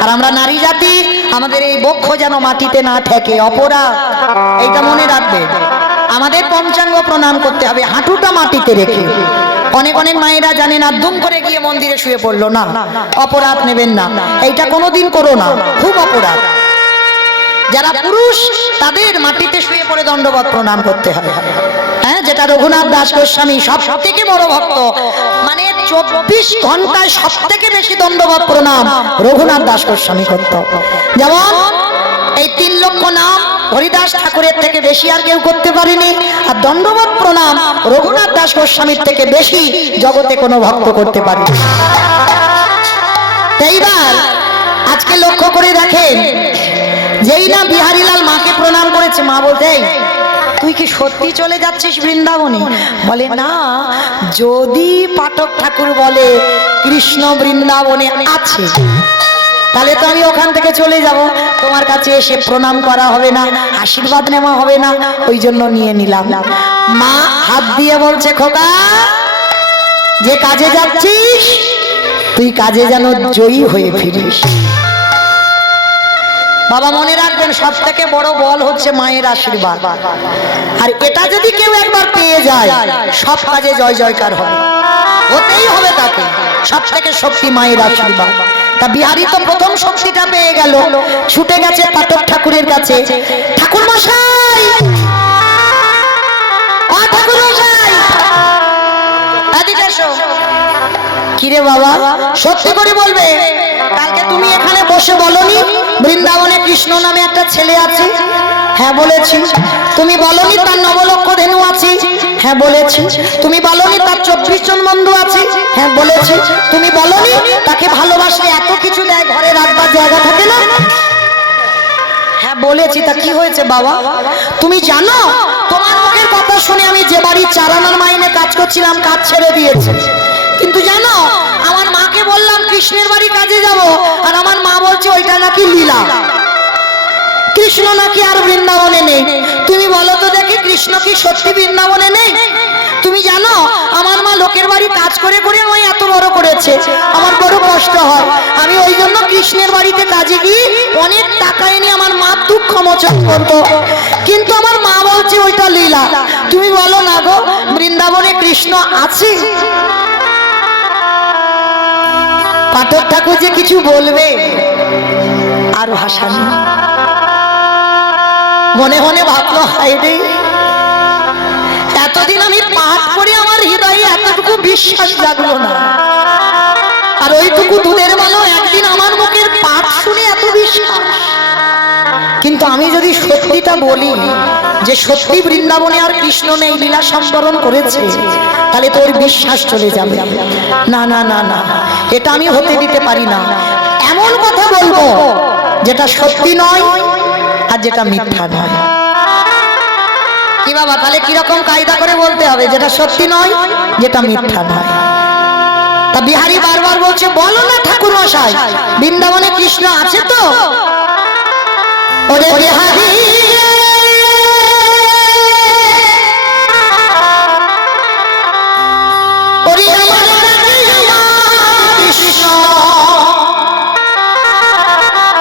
আর আমরা নারী জাতি, আমাদের এই বক্ষ যেন মাটিতে না ঠেকে, অপরাধ। এইটা মনে রাখবে। আমাদের পঞ্চাঙ্গ প্রণাম করতে হবে হাঁটুটা মাটিতে রেখে। অনেক অনেক মায়েরা জানে না, দুম করে গিয়ে মন্দিরে শুয়ে পড়লো, না, অপরাধ নেবেন না, এইটা কোনোদিন করো না, খুব অপরাধ। যারা পুরুষ তাদের মাটিতে শুয়ে পড়ে দণ্ডবত প্রণাম করতে হবে। হ্যাঁ, যেটা রঘুনাথ দাস গোস্বামী সব থেকে বড় ভক্ত, মানে 24 ঘন্টায় সব থেকে বেশি দণ্ডবত প্রণাম রঘুনাথ দাস গোস্বামী করত। যেমন এই 3 লক্ষ নাম হরিদাস ঠাকুরের থেকে বেশি আর কেউ করতে পারেনি, আর দণ্ডবত প্রণাম রঘুনাথ দাস গোস্বামীর থেকে বেশি জগতে কোনো ভক্ত করতে পারে। এইবার আজকে লক্ষ্য করে দেখেন, যেই না বিহারীলাল মাকে প্রণাম করেছে, মা বলতে, তুই কি সত্যি চলে যাচ্ছিস বৃন্দাবনে? বলে না, যদি পাঠক ঠাকুর বলে কৃষ্ণ বৃন্দাবনে আছে, তাহলে তো আমি ওখান থেকে চলে যাব, তোমার কাছে এসে প্রণাম করা হবে না, আশীর্বাদ নেওয়া হবে না, ওই জন্য নিয়ে নিলাম। মা হাত দিয়ে বলছে, খোকা, যে কাজে যাচ্ছিস তুই কাজে যেন জয়ী হয়ে ফিরিস। বাবা মনে রাখবেন, সব থেকে বড় বল হচ্ছে মায়ের আশীর্বাদ। আর এটা যদি কেউ একবার পেয়ে যায়, সব কাজে জয় জয়কার হবে, হতেই হবে তাকে। সব থেকে শক্তি মায়ের আশীর্বাদ। তা বিহারী তো প্রথম শক্তিটা পেয়ে গেল, ছুটে গেছে পাঠক ঠাকুরের কাছে। ঠাকুর মশাই, ও ঠাকুর মশাই, এদিকে এসো। কিরে বাবা, সত্যি করে বলবে, কালকে তুমি এখানে বসে বলনি বৃন্দাবনে কৃষ্ণ নামে একটা ছেলে আছে? হ্যাঁ বলেছি। তুমি বলনি তার 9 লক্ষ ধেনু আছে? হ্যাঁ বলেছি। তুমি বলনি তার 24 জন বন্ধু আছে? হ্যাঁ বলেছি। তুমি বলনি তাকে ভালোবাসলে এত কিছু দেয়, ঘরে রাখবার জায়গা থাকে না? হ্যাঁ বলেছি। তা কি হয়েছে বাবা? তুমি জানো, তোমার মুখের কথা শুনে আমি যে বাড়ি 4 আনার মাইনে কাজ করছিলাম, কাজ ছেড়ে দিয়েছি। কিন্তু জানো, আমার মাকে বললাম কৃষ্ণের বাড়ি কাজে যাব, আর আমার মা বলছে ওইটা নাকি লীলা, কৃষ্ণ নাকি আর বৃন্দাবনে নেই। তুমি বলো তো দেখি, কৃষ্ণ কি সত্যি বৃন্দাবনে নেই? তুমি জানো, আমার মা লোকের বাড়ি কাজ করে করে আমায় এত বড় করেছে, আমার বড় কষ্ট হয়। আমি ওই জন্য কৃষ্ণের বাড়িতে কাজে গিয়ে অনেক টাকা এনে আমার মা দুঃখ মোচন করতো, কিন্তু আমার মা বলছে ওইটা লীলা। তুমি বলো না গো, বৃন্দাবনে কৃষ্ণ আছে? পাঠক ঠাকুর যে কিছু বলবে, আর ভাষা নেই। মনে মনে ভাবলো, হায় রে, এতদিন আমি পাঠ করে আমার হৃদয়ে এতটুকু বিশ্বাস জাগলো না, আর ওইটুকু দুধের মালো একদিন আমার মুখের পাঠ শুনে এত বিশ্বাস। কিন্তু আমি যদি সত্যিটা বলি যে সত্যি বৃন্দাবনে আর কৃষ্ণ নেই, লীলা সম্বরণ করেছে, তাহলে তোর বিশ্বাস চলে যাবে। না না না না, এটা আমি হতে দিতে পারি না। এমন কথা বলবো যেটা সত্যি নয় আর যেটা মিথ্যা নয়। কি বাবা, তাহলে কিরকম কায়দা করে বলতে হবে? যেটা সত্যি নয়, যেটা মিথ্যা নয়। তা বিহারী বারবার বলছে, বলো না ঠাকুর মশাই, বৃন্দাবনে কৃষ্ণ আছে তো? ওরে বিহারী, ওরে আমার কৃষ্ণ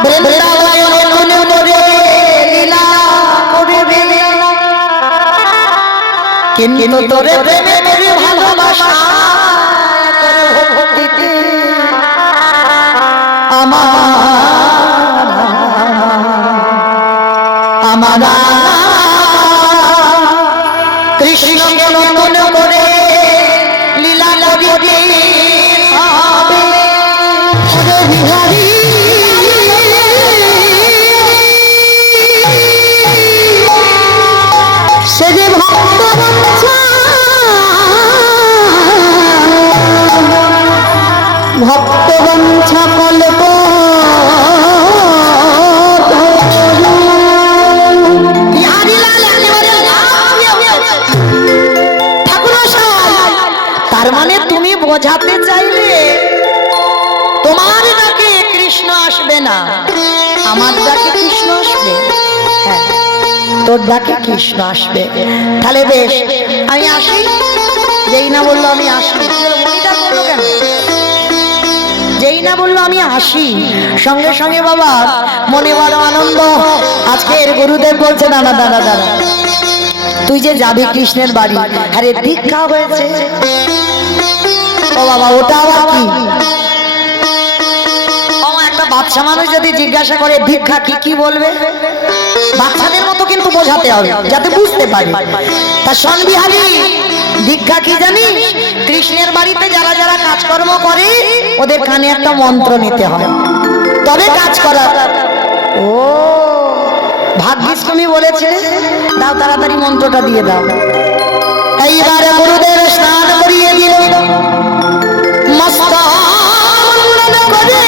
বৃন্দাবনে মনে মনে লীলা করবে, কিন্তু তোরে প্রেমের ভালোবাসা ভক্তিতে আমার কৃষ্ণকে নতুন করে লীলা করিতে হবে। বিহারী সে যে ভক্ত বঞ্ছা কল্প তার মানে তুমি বোঝাতে চাইলে তোমার ডাকে কৃষ্ণ আসবে না, আমার ডাকে কৃষ্ণ আসবে। হ্যাঁ, তোর ডাকে কৃষ্ণ আসবে। তাহলে বেশ, আমি আসি। যেই না বললো আমি আসি, মনিটা করলো কেন? যেই না বললো আমি আসি, সঙ্গে সঙ্গে বাবা মনে বড় আনন্দ। আজকের গুরুদেব বলছে দাদা দাদা দাদা তুই যে যাবি কৃষ্ণের বাড়ি, আরে দীক্ষা হয়েছে। ও বাবা ওটা আবার কি? একটা বাচ্চা মানুষ যদি জিজ্ঞাসা করে দীক্ষা কি, কি বলবে? বাচ্চাদের মতো কিন্তু বোঝাতে হবে যাতে বুঝতে পারে। তা শোন বিহারী, দীক্ষা কি জানিস? কৃষ্ণের বাড়িতে যারা যারা কাজকর্ম করে ওদের কানে একটা মন্ত্র নিতে হয়, তবে কাজ করা। ও ভাগ্যিস তুমি বলেছিলে, দাও তাড়াতাড়ি মন্ত্রটা দিয়ে দাও। এইবারে গুরুদেব স্নান করিয়ে দিল, মস্তক মুন্ডন করে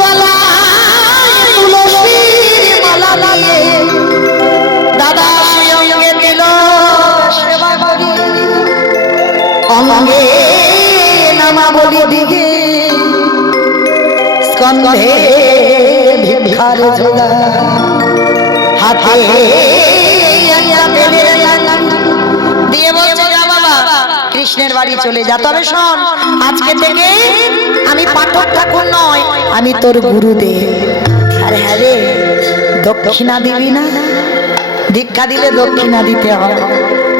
গলায় তুলসীর মালা দিয়ে দাদা সঙ্গে দিল সেবা করি, অঙ্গে নামাবলি দিকে স্কন্ধে ভিক্ষার ঝোলা, হাতে দিয়ে বলছে যা বাবা কৃষ্ণের বাড়ি চলে যা। তবে শোন, আজকে থেকে আমি পাঠক ঠাকুর নয়, আমি তোর গুরুদেব। আরে হ্যাঁ রে, দক্ষিণা দিবি না? দীক্ষা দিলে দক্ষিণা দিতে হয়।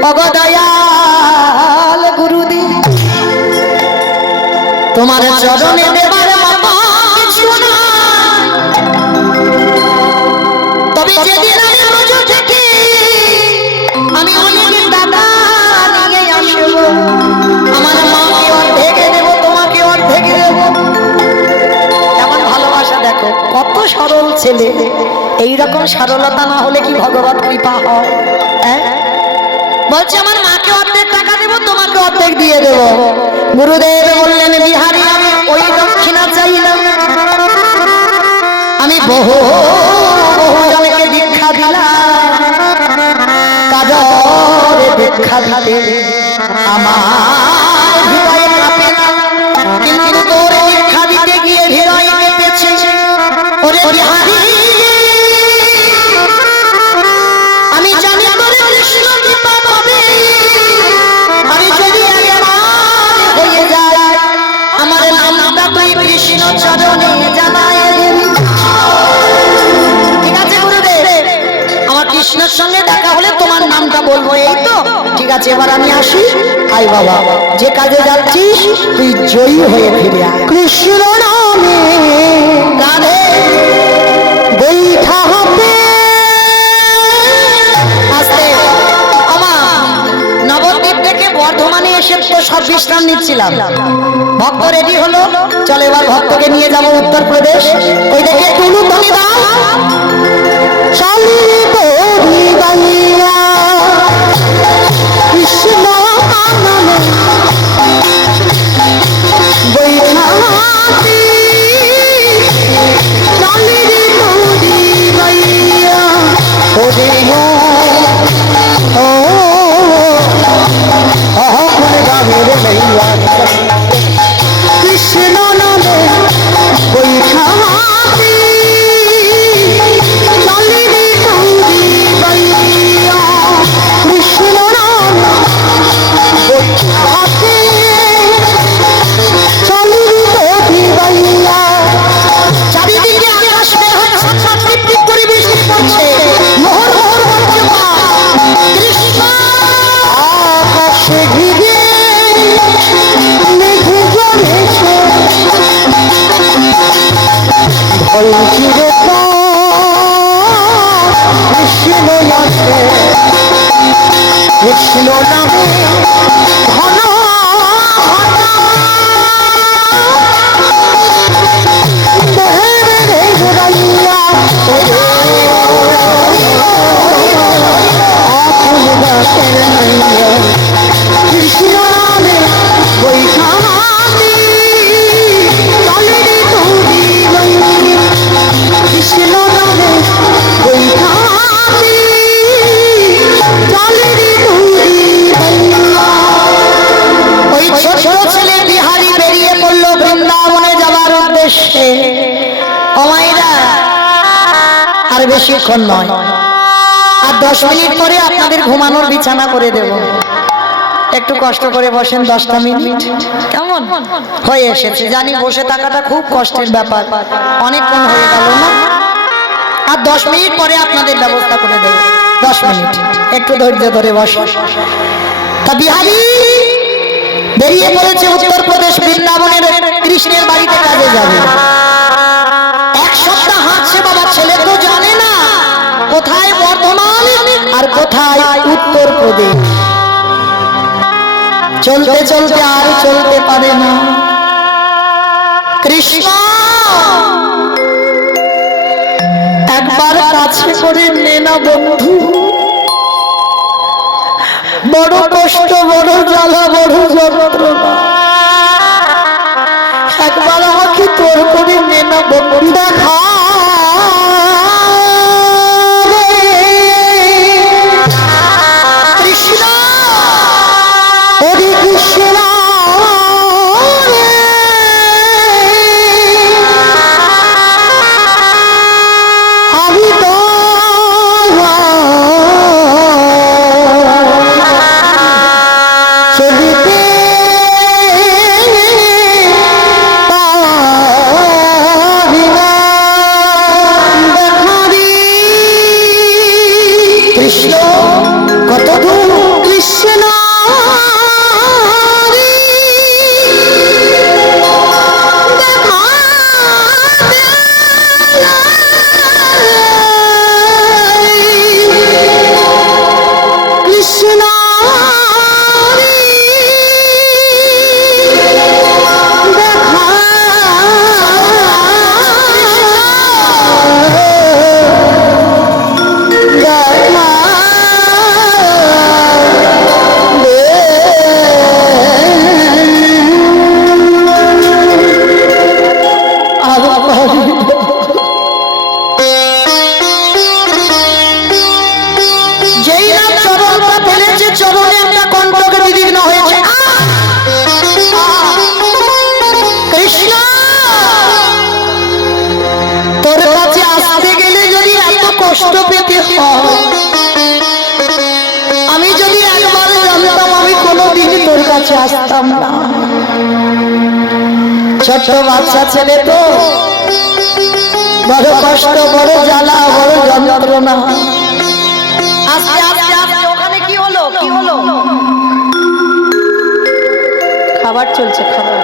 অগদয়াল গুরুদেব তোমার চরণে দেবার মতো কিছু না, তবে যেদিন আমি ব্রজ থেকে আমি অনেক দাদা নিয়ে আসব, আমার মাকে অর্ধেক দেব, তোমাকে অর্ধেক দেব। কেমন ভালোবাসা দেখো, কত সরল ছেলে। এইরকম সরলতা না হলে কি ভগবত কৃপা হয়? বলছে আমার মাকে অর্ধেক টাকা দেব, তোমাকে অর্ধেক দিয়ে দেব। গুরুদেব বললেন বিহারী আমি ওই দক্ষিণা চাই না, আমি বহু জনকে দীক্ষা দিলাম, কাজরে দীক্ষা দিতে আমার হৃদয়ে কাঁপে না, কিন্তু তোর দীক্ষা দিতে গিয়ে হৃদয় কেঁপেছে। ওরে বিহারী আমি জানি তোর কৃষ্ণ কৃপা পাবে, আমি যদি একবার হয়ে যায় আমার নামটা তুই কৃষ্ণ চরণে জানায় দিবি। ঠিক আছে গুরুদেব, আমার কৃষ্ণের সঙ্গে দেখা হলে তোমার নামটা বলবো, এই তো? ঠিক আছে, এবার আমি আসি। আই বাবা, যে কাজে যাচ্ছিস তুই জয়ী হয়ে ফিরে আয়। কৃষ্ণ নামে রাধে বৈঠা হবে। আস্তে আমা নবদ্বীপ থেকে বর্ধমানে এসে তো সব বিশ্রাম নিচ্ছিলাম, ভক্ত রেডি হলো, চলে এবার ভক্তকে নিয়ে যাবো উত্তরপ্রদেশ। ওই দেখে টুলু তুমি দাও কৃষ্ণ আনন্দে বৈঠাতে চলি গৌরী বাইয়া ওরে ও কৃষ্ণ নামে বৈঠাতে চলি গৌরী বাইয়া, কৃষ্ণ নামে বৈঠাতে চলি গৌরী বাইয়া। চারিদিকে আকাশ মেঘ হচ্ছে, টিপ করে বৃষ্টি পড়ছে, মোহর মোহর হচ্ছে মা কৃষ্ণ আকাশে ঘিরে মেঘে জমেছে, ভয়ঙ্কিরে কৃষ্ণ আছে, কৃষ্ণ নামে ঘন কৃষ্ণ নামে বৈঠাতে চলে গৌরী বাইয়া, কৃষ্ণ নামে বৈঠাতে চলে গৌরী বাইয়া। ওই ছোট ছেলে বিহারী বেরিয়ে পড়লো বৃন্দাবনে যাবার উদ্দেশ্যে। ও মায়েরা, আর বেশিক্ষণ নয়, আর 10 মিনিট পরে আপনাদের ঘুমানোর বিছানা করে দেব। একটু কষ্ট করে বসেন 10টা মিনিট, কেমন হয়ে এসেছে জানি, বসে থাকাটা খুব কষ্টের ব্যাপার, অনেকক্ষণ হয়ে গেল না, আর 10 মিনিট পরে আপনাদের ব্যবস্থা করে দেব। 10 মিনিট একটু ধৈর্য ধরে বসো। তা বিহারী বেরিয়ে পড়েছে উত্তরপ্রদেশ বৃন্দাবনের কৃষ্ণের বাড়িতে কাজে যাবে। এক সপ্তাহ হাঁটছে বাবা, ছেলে তো জানে না কোথায় বর্ধমান আর কোথায় উত্তরপ্রদেশ। চলতে চলতে আর চলতে পারে না, কৃষ্ণ একবার কাছে করে নে না বন্ধু, বড় কষ্ট, বড় জ্বালা, বড় যন্ত্রণা, একবার আমাকে তোর করে নে না বন্ধু। দেখা কৃষ্ণ, হরে কৃষ্ণ, আমি তো চলিতে কৃষ্ণ কত দূর, কৃষ্ণ কৃষ্ণ যেই না চরণটা ফেলেছে, চরণে একটা কণ্ঠকে বিদীর্ণ হয়েছে। কৃষ্ণ তোর কাছে আসতে গেলে যদি এত কষ্ট পেতে হয়, আমি যদি একবার জানতাম আমি কোনোদিন তোর কাছে আসতাম না। ছোট্ট বাচ্চা ছেলে তো, বড় কষ্ট, বড় জ্বালা, বড় যন্ত্রণা। আস্তে আস্তে আস্তে ওখানে কি হলো, কি হলো? খাবার চলছে, খাবার।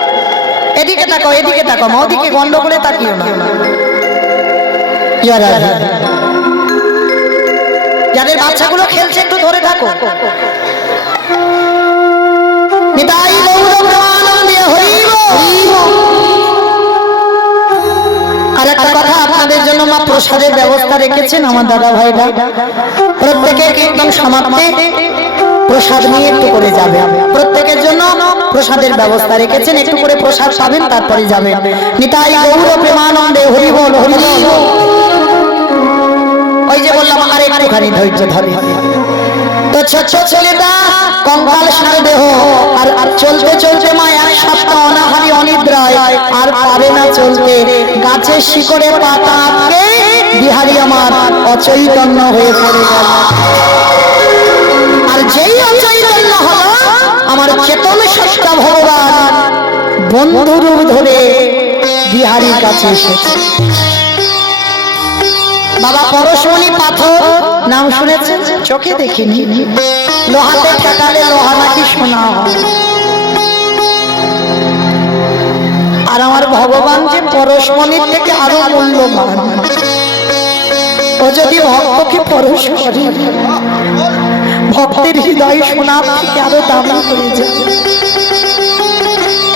এদিকে তাকাও, এদিকে তাকাও, ওদিকে গন্ডগোলে তাকিও না। যাদের বাচ্চাগুলো খেলছে একটু ধরে থাকো। নিতাই গৌর প্রেমানন্দে হরি বল। আর একটা কথা, আপনাদের জন্য মা প্রসাদের ব্যবস্থা রেখেছেন আমার দাদা ভাইরা, প্রত্যেকে কীর্তন সমাপ্তে প্রসাদ নিয়ে একটু করে যাবে। প্রত্যেকের জন্য প্রসাদের ব্যবস্থা রেখেছেন, একটু করে প্রসাদ পাবেন, তারপরে যাবেন। নিতাই গৌর প্রেমানন্দে হরি বল, হরি বল। ওই যে বললাম আর একটুখানি ধৈর্য ধরে। তো ছোট ছেলেটা কঙ্কাল সার দেহ, আর চলতে চলতে মা এক সপ্তাহ অনাহারি অনিদ্রায়, আর পারে না চলতে, গাছের শিকড়ে পাতা আটকে বিহারী আমার অচৈতন্য হয়ে পড়ে গেল। আর যেই অচৈতন্য হলো, আমার চেতন সত্তা ভগবান বন্ধুরূপ ধরে বিহারীর কাছে এসেছে। বাবা পরশমণি পাথর নাম শুনেছেন? চোখে দেখিনি, লোহাতে ঠেকালে লোহা নাকি সোনা হয়। আর আমার ভগবান যে পরশমণির থেকে আরো মূল্যবান, ও যদি ভক্তকে পরশ করে, ভক্তের হৃদয় সোনার থেকে আরো দামি হয়ে যায়।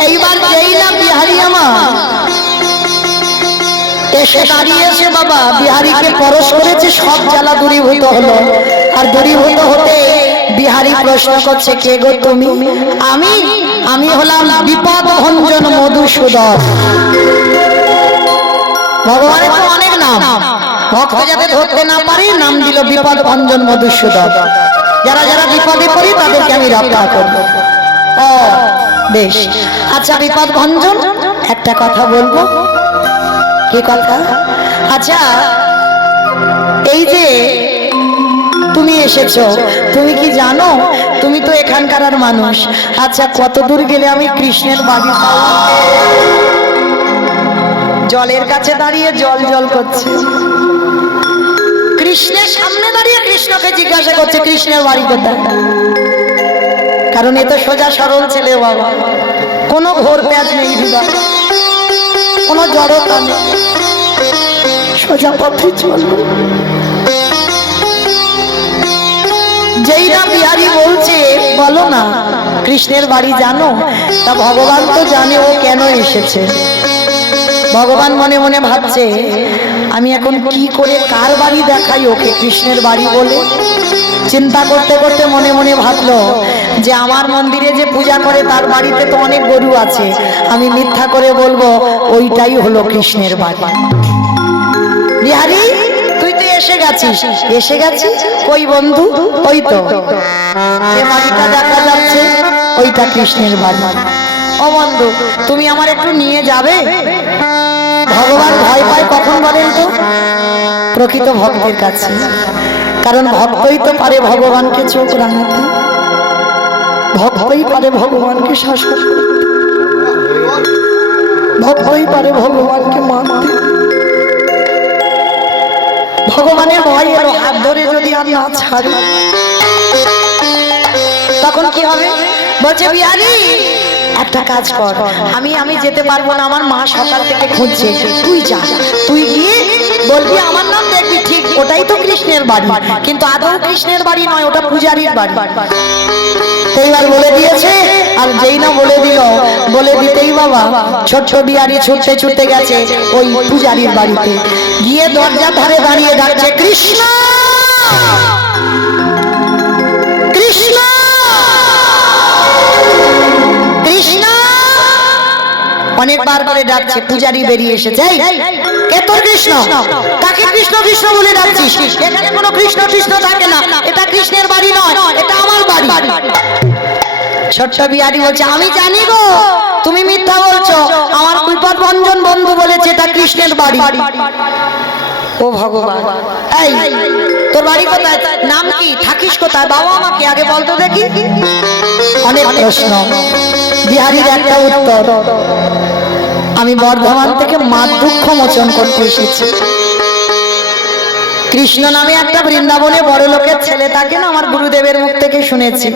এইবার যেই না বিহারী আমার এসে দাঁড়িয়েছে, বাবা বিহারীকে পরশ করেছে, সব জ্বালা দূরীভূত হলো। আর দূরীভূত হতে বিহারী প্রশ্ন করছে, কে গো তুমি? আমি হলাম বিপদ ভঞ্জন মধুসূদন। ভগবানের তো অনেক নাম, ভক্ত যাতে ধরতে না পারি নাম দিল বিপদ ভঞ্জন মধুসূদন। যারা যারা বিপদে পড়ি তাদেরকে আমি রক্ষা করব। ও বেশ, আচ্ছা বিপদ ভঞ্জন, একটা কথা বলবো। কি কথা? আচ্ছা এই যে তুমি এসেছো, তুমি কি জানো তুমি তো এখানকার আর মানুষ। আচ্ছা কত দূর গেলে আমি কৃষ্ণের বাড়ি পাবো? জলের কাছে দাঁড়িয়ে জল জল করছে, কৃষ্ণের সামনে দাঁড়িয়ে কৃষ্ণকে জিজ্ঞাসা করছে কৃষ্ণের বাড়ি কোথায়। কারণ এ তো সোজা সরল ছেলে বাবা, কোনো ঘোর প্যাঁচ নেই হৃদয়, কোনো জড়তা নেই, সোজা পথে চলবে। যেই না বিহারী বলছে বলো না কৃষ্ণের বাড়ি জানো, তা ভগবান তো জানে ও কেন এসেছে। ভগবান মনে মনে ভাবছে আমি এখন কি করে কার বাড়ি দেখাই ওকে কৃষ্ণের বাড়ি বলে। চিন্তা করতে করতে মনে মনে ভাবলো যে আমার মন্দিরে যে পূজা করে তার বাড়িতে তো অনেক গরু আছে, আমি মিথ্যা করে বলবো ওইটাই হলো কৃষ্ণের বাড়ি। বিহারী তুই তো এসে গেছিস। এসে গেছিস ওই বন্ধু, ওই তো যে বাড়িটা দেখা যাচ্ছে ওইটা কৃষ্ণের বাড়ি। ও বন্ধু তুমি আমার একটু নিয়ে যাবে? ভগবান ভয় পায় কখন বলেন তো? প্রকৃত ভক্তের কাছে, কারণ ভক্তই তো পারে ভগবানকে চোখ রাঙাতে, ভক্তই পারে ভগবানকে শাসন, ভক্তই পারে ভগবানকে মানতে। ভগবানের ভয় এলো, হাত ধরে যদি আর না ছাড়ি তখন কি হবে? বলছে বিহারী একটা কাজ কর, আমি যেতে পারবো না, আমার মা সকাল থেকে খুঁজছে, তুই যা, তুই গিয়ে বলবি আমার নাম দেখবি ঠিক ওটাই তো কৃষ্ণের বাড়ি, কিন্তু আদৌ কৃষ্ণের বাড়ি নয়, ওটা পূজারীর বাড়ি। এইবার বলে দিয়েছে, আর যেই না বলে দিল, বলে দিতেই বাবা ছোট্ট বিহারী ছুটতে ছুটতে গেছে ওই পূজারীর বাড়িতে, গিয়ে দরজার ধারে দাঁড়িয়ে ডাকছে কৃষ্ণ কৃষ্ণ কৃষ্ণ। অনেকবার করে ডাকছে, পূজারী বেরিয়ে এসেছে। কে তোর কৃষ্ণ? কাকে কৃষ্ণ কৃষ্ণ বলে ডাকছিস? এখানে কোনো কৃষ্ণ কৃষ্ণ থাকে না, এটা কৃষ্ণের বাড়ি নয়, এটা আমার বাড়ি। ছোট্ট বিহারী বলছে আমি জানি গো তুমি মিথ্যা বলছো, আমার বিপদ ভঞ্জন বন্ধু বলেছে এটা কৃষ্ণের বাড়ি। ও ভগবান, এই তোর বাড়ি কোথায়, নাম কি, থাকিস কোথায়, বাবা আমাকে আগে বলতো দেখি। অনেক প্রশ্ন, বিহারীর একটা উত্তর, আমি বর্ধমান থেকে মা দুঃখ মোচন করতে এসেছি। কৃষ্ণ নামে একটা বৃন্দাবনে বড় লোকের ছেলে থাকে না, আমার গুরুদেবের মুখ থেকে শুনেছি,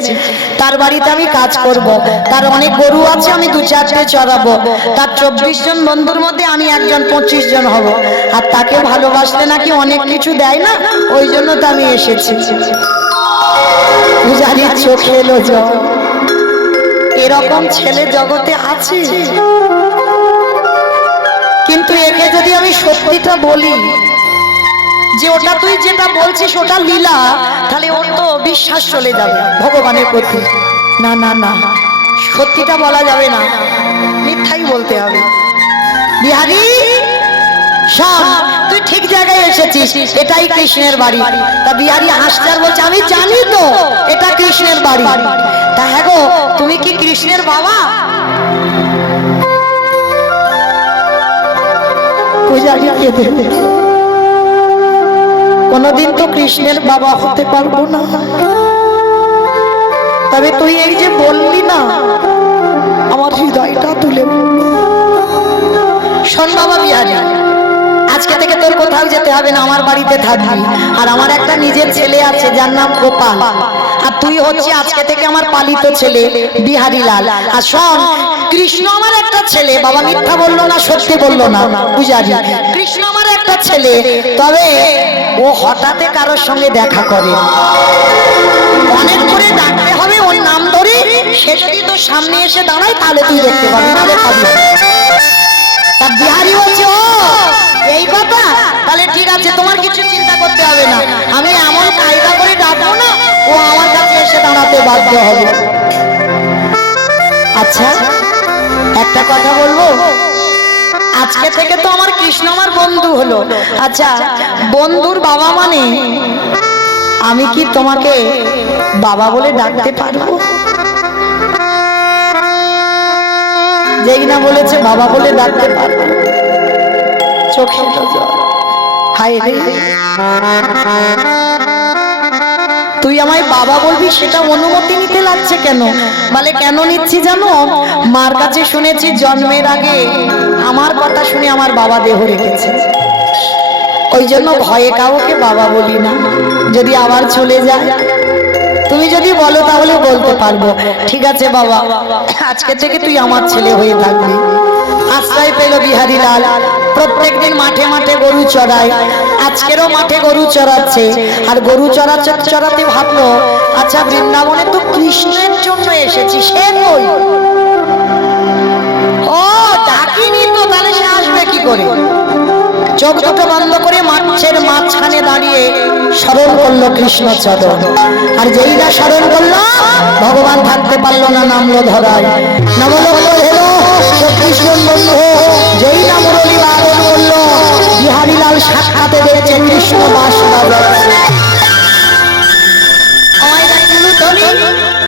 তার বাড়িতে আমি কাজ করব, তার অনেক গরু আছে, আমি 2-4টে চড়াবো, তার 24 জন বন্ধুর মধ্যে আমি একজন 25 জন হব, আর তাকে ভালোবাসলে নাকি অনেক কিছু দেয় না, ওই জন্য তো আমি এসেছি। পূজারীর চোখে এলো জল, এরকম ছেলে জগতে আছে, কিন্তু একে যদি আমি সত্যিটা বলি যে ওটা তুই যেটা বলছিস ওটা লীলা, তাহলে ওর তো বিশ্বাস চলে যাবে ভগবানের প্রতি। না না না, সত্যিটা বলা যাবে না, মিথ্যাই বলতে হবে। বিহারী শোন, তুই ঠিক জায়গায় এসেছিস, এটাই কৃষ্ণের বাড়ি। তা বিহারী হাসছে আর বলছে আমি জানি তো এটা কৃষ্ণের বাড়ি। তা হ্যাঁ গো, তুমি কি কৃষ্ণের বাবা? পূজারী কেঁদে দিল, কোনদিন তো কৃষ্ণের বাবা হতে পারবো না, তবে তুই এই যে বললি না আমার হৃদয়টা তুলে। শোন বাবা বিহারী, আজকে থেকে তোর কোথাও যেতে হবে না, আমার বাড়িতে থাকবি, আর আমার একটা নিজের ছেলে আছে যার নাম গোপাল, আর তুই হচ্ছে আজকে থেকে আমার পালিত ছেলে বিহারী লাল। আর শোন, কৃষ্ণ আমার একটা ছেলে, বাবা মিথ্যা বললো না, সত্যি বললো না পূজারী, কৃষ্ণ আমার একটা ছেলে, তবে ও হঠাৎ কারোর সঙ্গে দেখা করে, অনেক করে ডাকতে হবে ওর নাম ধরে, সে যদি তোর সামনে এসে দাঁড়ায় তাহলে তুই দেখতে পাবি, না দেখাবি। তা বিহারী বলছে ও এই কথা, তাহলে ঠিক আছে, তোমার কিছু চিন্তা করতে হবে না, আমি এমন কায়দা করে ডাকবো না ও আমার কাছে এসে দাঁড়াতে বাধ্য হবে। আচ্ছা একটা কথা বলবো, আজকে থেকে তো আমার কৃষ্ণ আমার বন্ধু হলো, আচ্ছা বন্ধুর বাবা মানে আমি কি তোমাকে বাবা বলে ডাকতে পারবো? যেই না বলেছে বাবা বলে ডাকতে পারবো, চোখে হায় রে। তুই আমায় বাবা বলবি, সেটা অনুমতি নিতে লাগছে কেন? বলে কেন নিচ্ছি জানো? মার কাছে শুনেছি জন্মের আগে আমার কথা শুনে আমার বাবা দেহ রেখেছে, ওই জন্য ভয়ে কাউকে বাবা বলি না। যদি আবার চলে যায়, তুমি যদি বলো তাহলে বলতে পারবো, ঠিক আছে বাবা, আজকে থেকে তুই আমার ছেলে হয়ে থাকবি। আশ্রয় পেল বিহারী লাল। প্রত্যেক দিন মাঠে মাঠে গরু চড়ায়, আজকেরও মাঠে গরু চড়াচ্ছে। আর গরু চড়াচ্ছে, চড়াতে ভাবলো, আচ্ছা বৃন্দাবনে তো কৃষ্ণের জন্য এসেছি, সে কই? ও ডাকিনি তো, তাহলে সে আসবে কি করে? চোখ দুটো বন্ধ করে মাঠের মাঝখানে দাঁড়িয়ে স্মরণ করলো কৃষ্ণ চরণ। আর যেই না স্মরণ করলো, ভগবান থাকতে পারলো না, নামলো ধরায়। নবলক্ষ হেলো কৃষ্ণ বন্ধু, যেই না মুরলী বাদন করলো, বিহারী লাল সাক্ষাতে দেখছে কৃষ্ণ বাস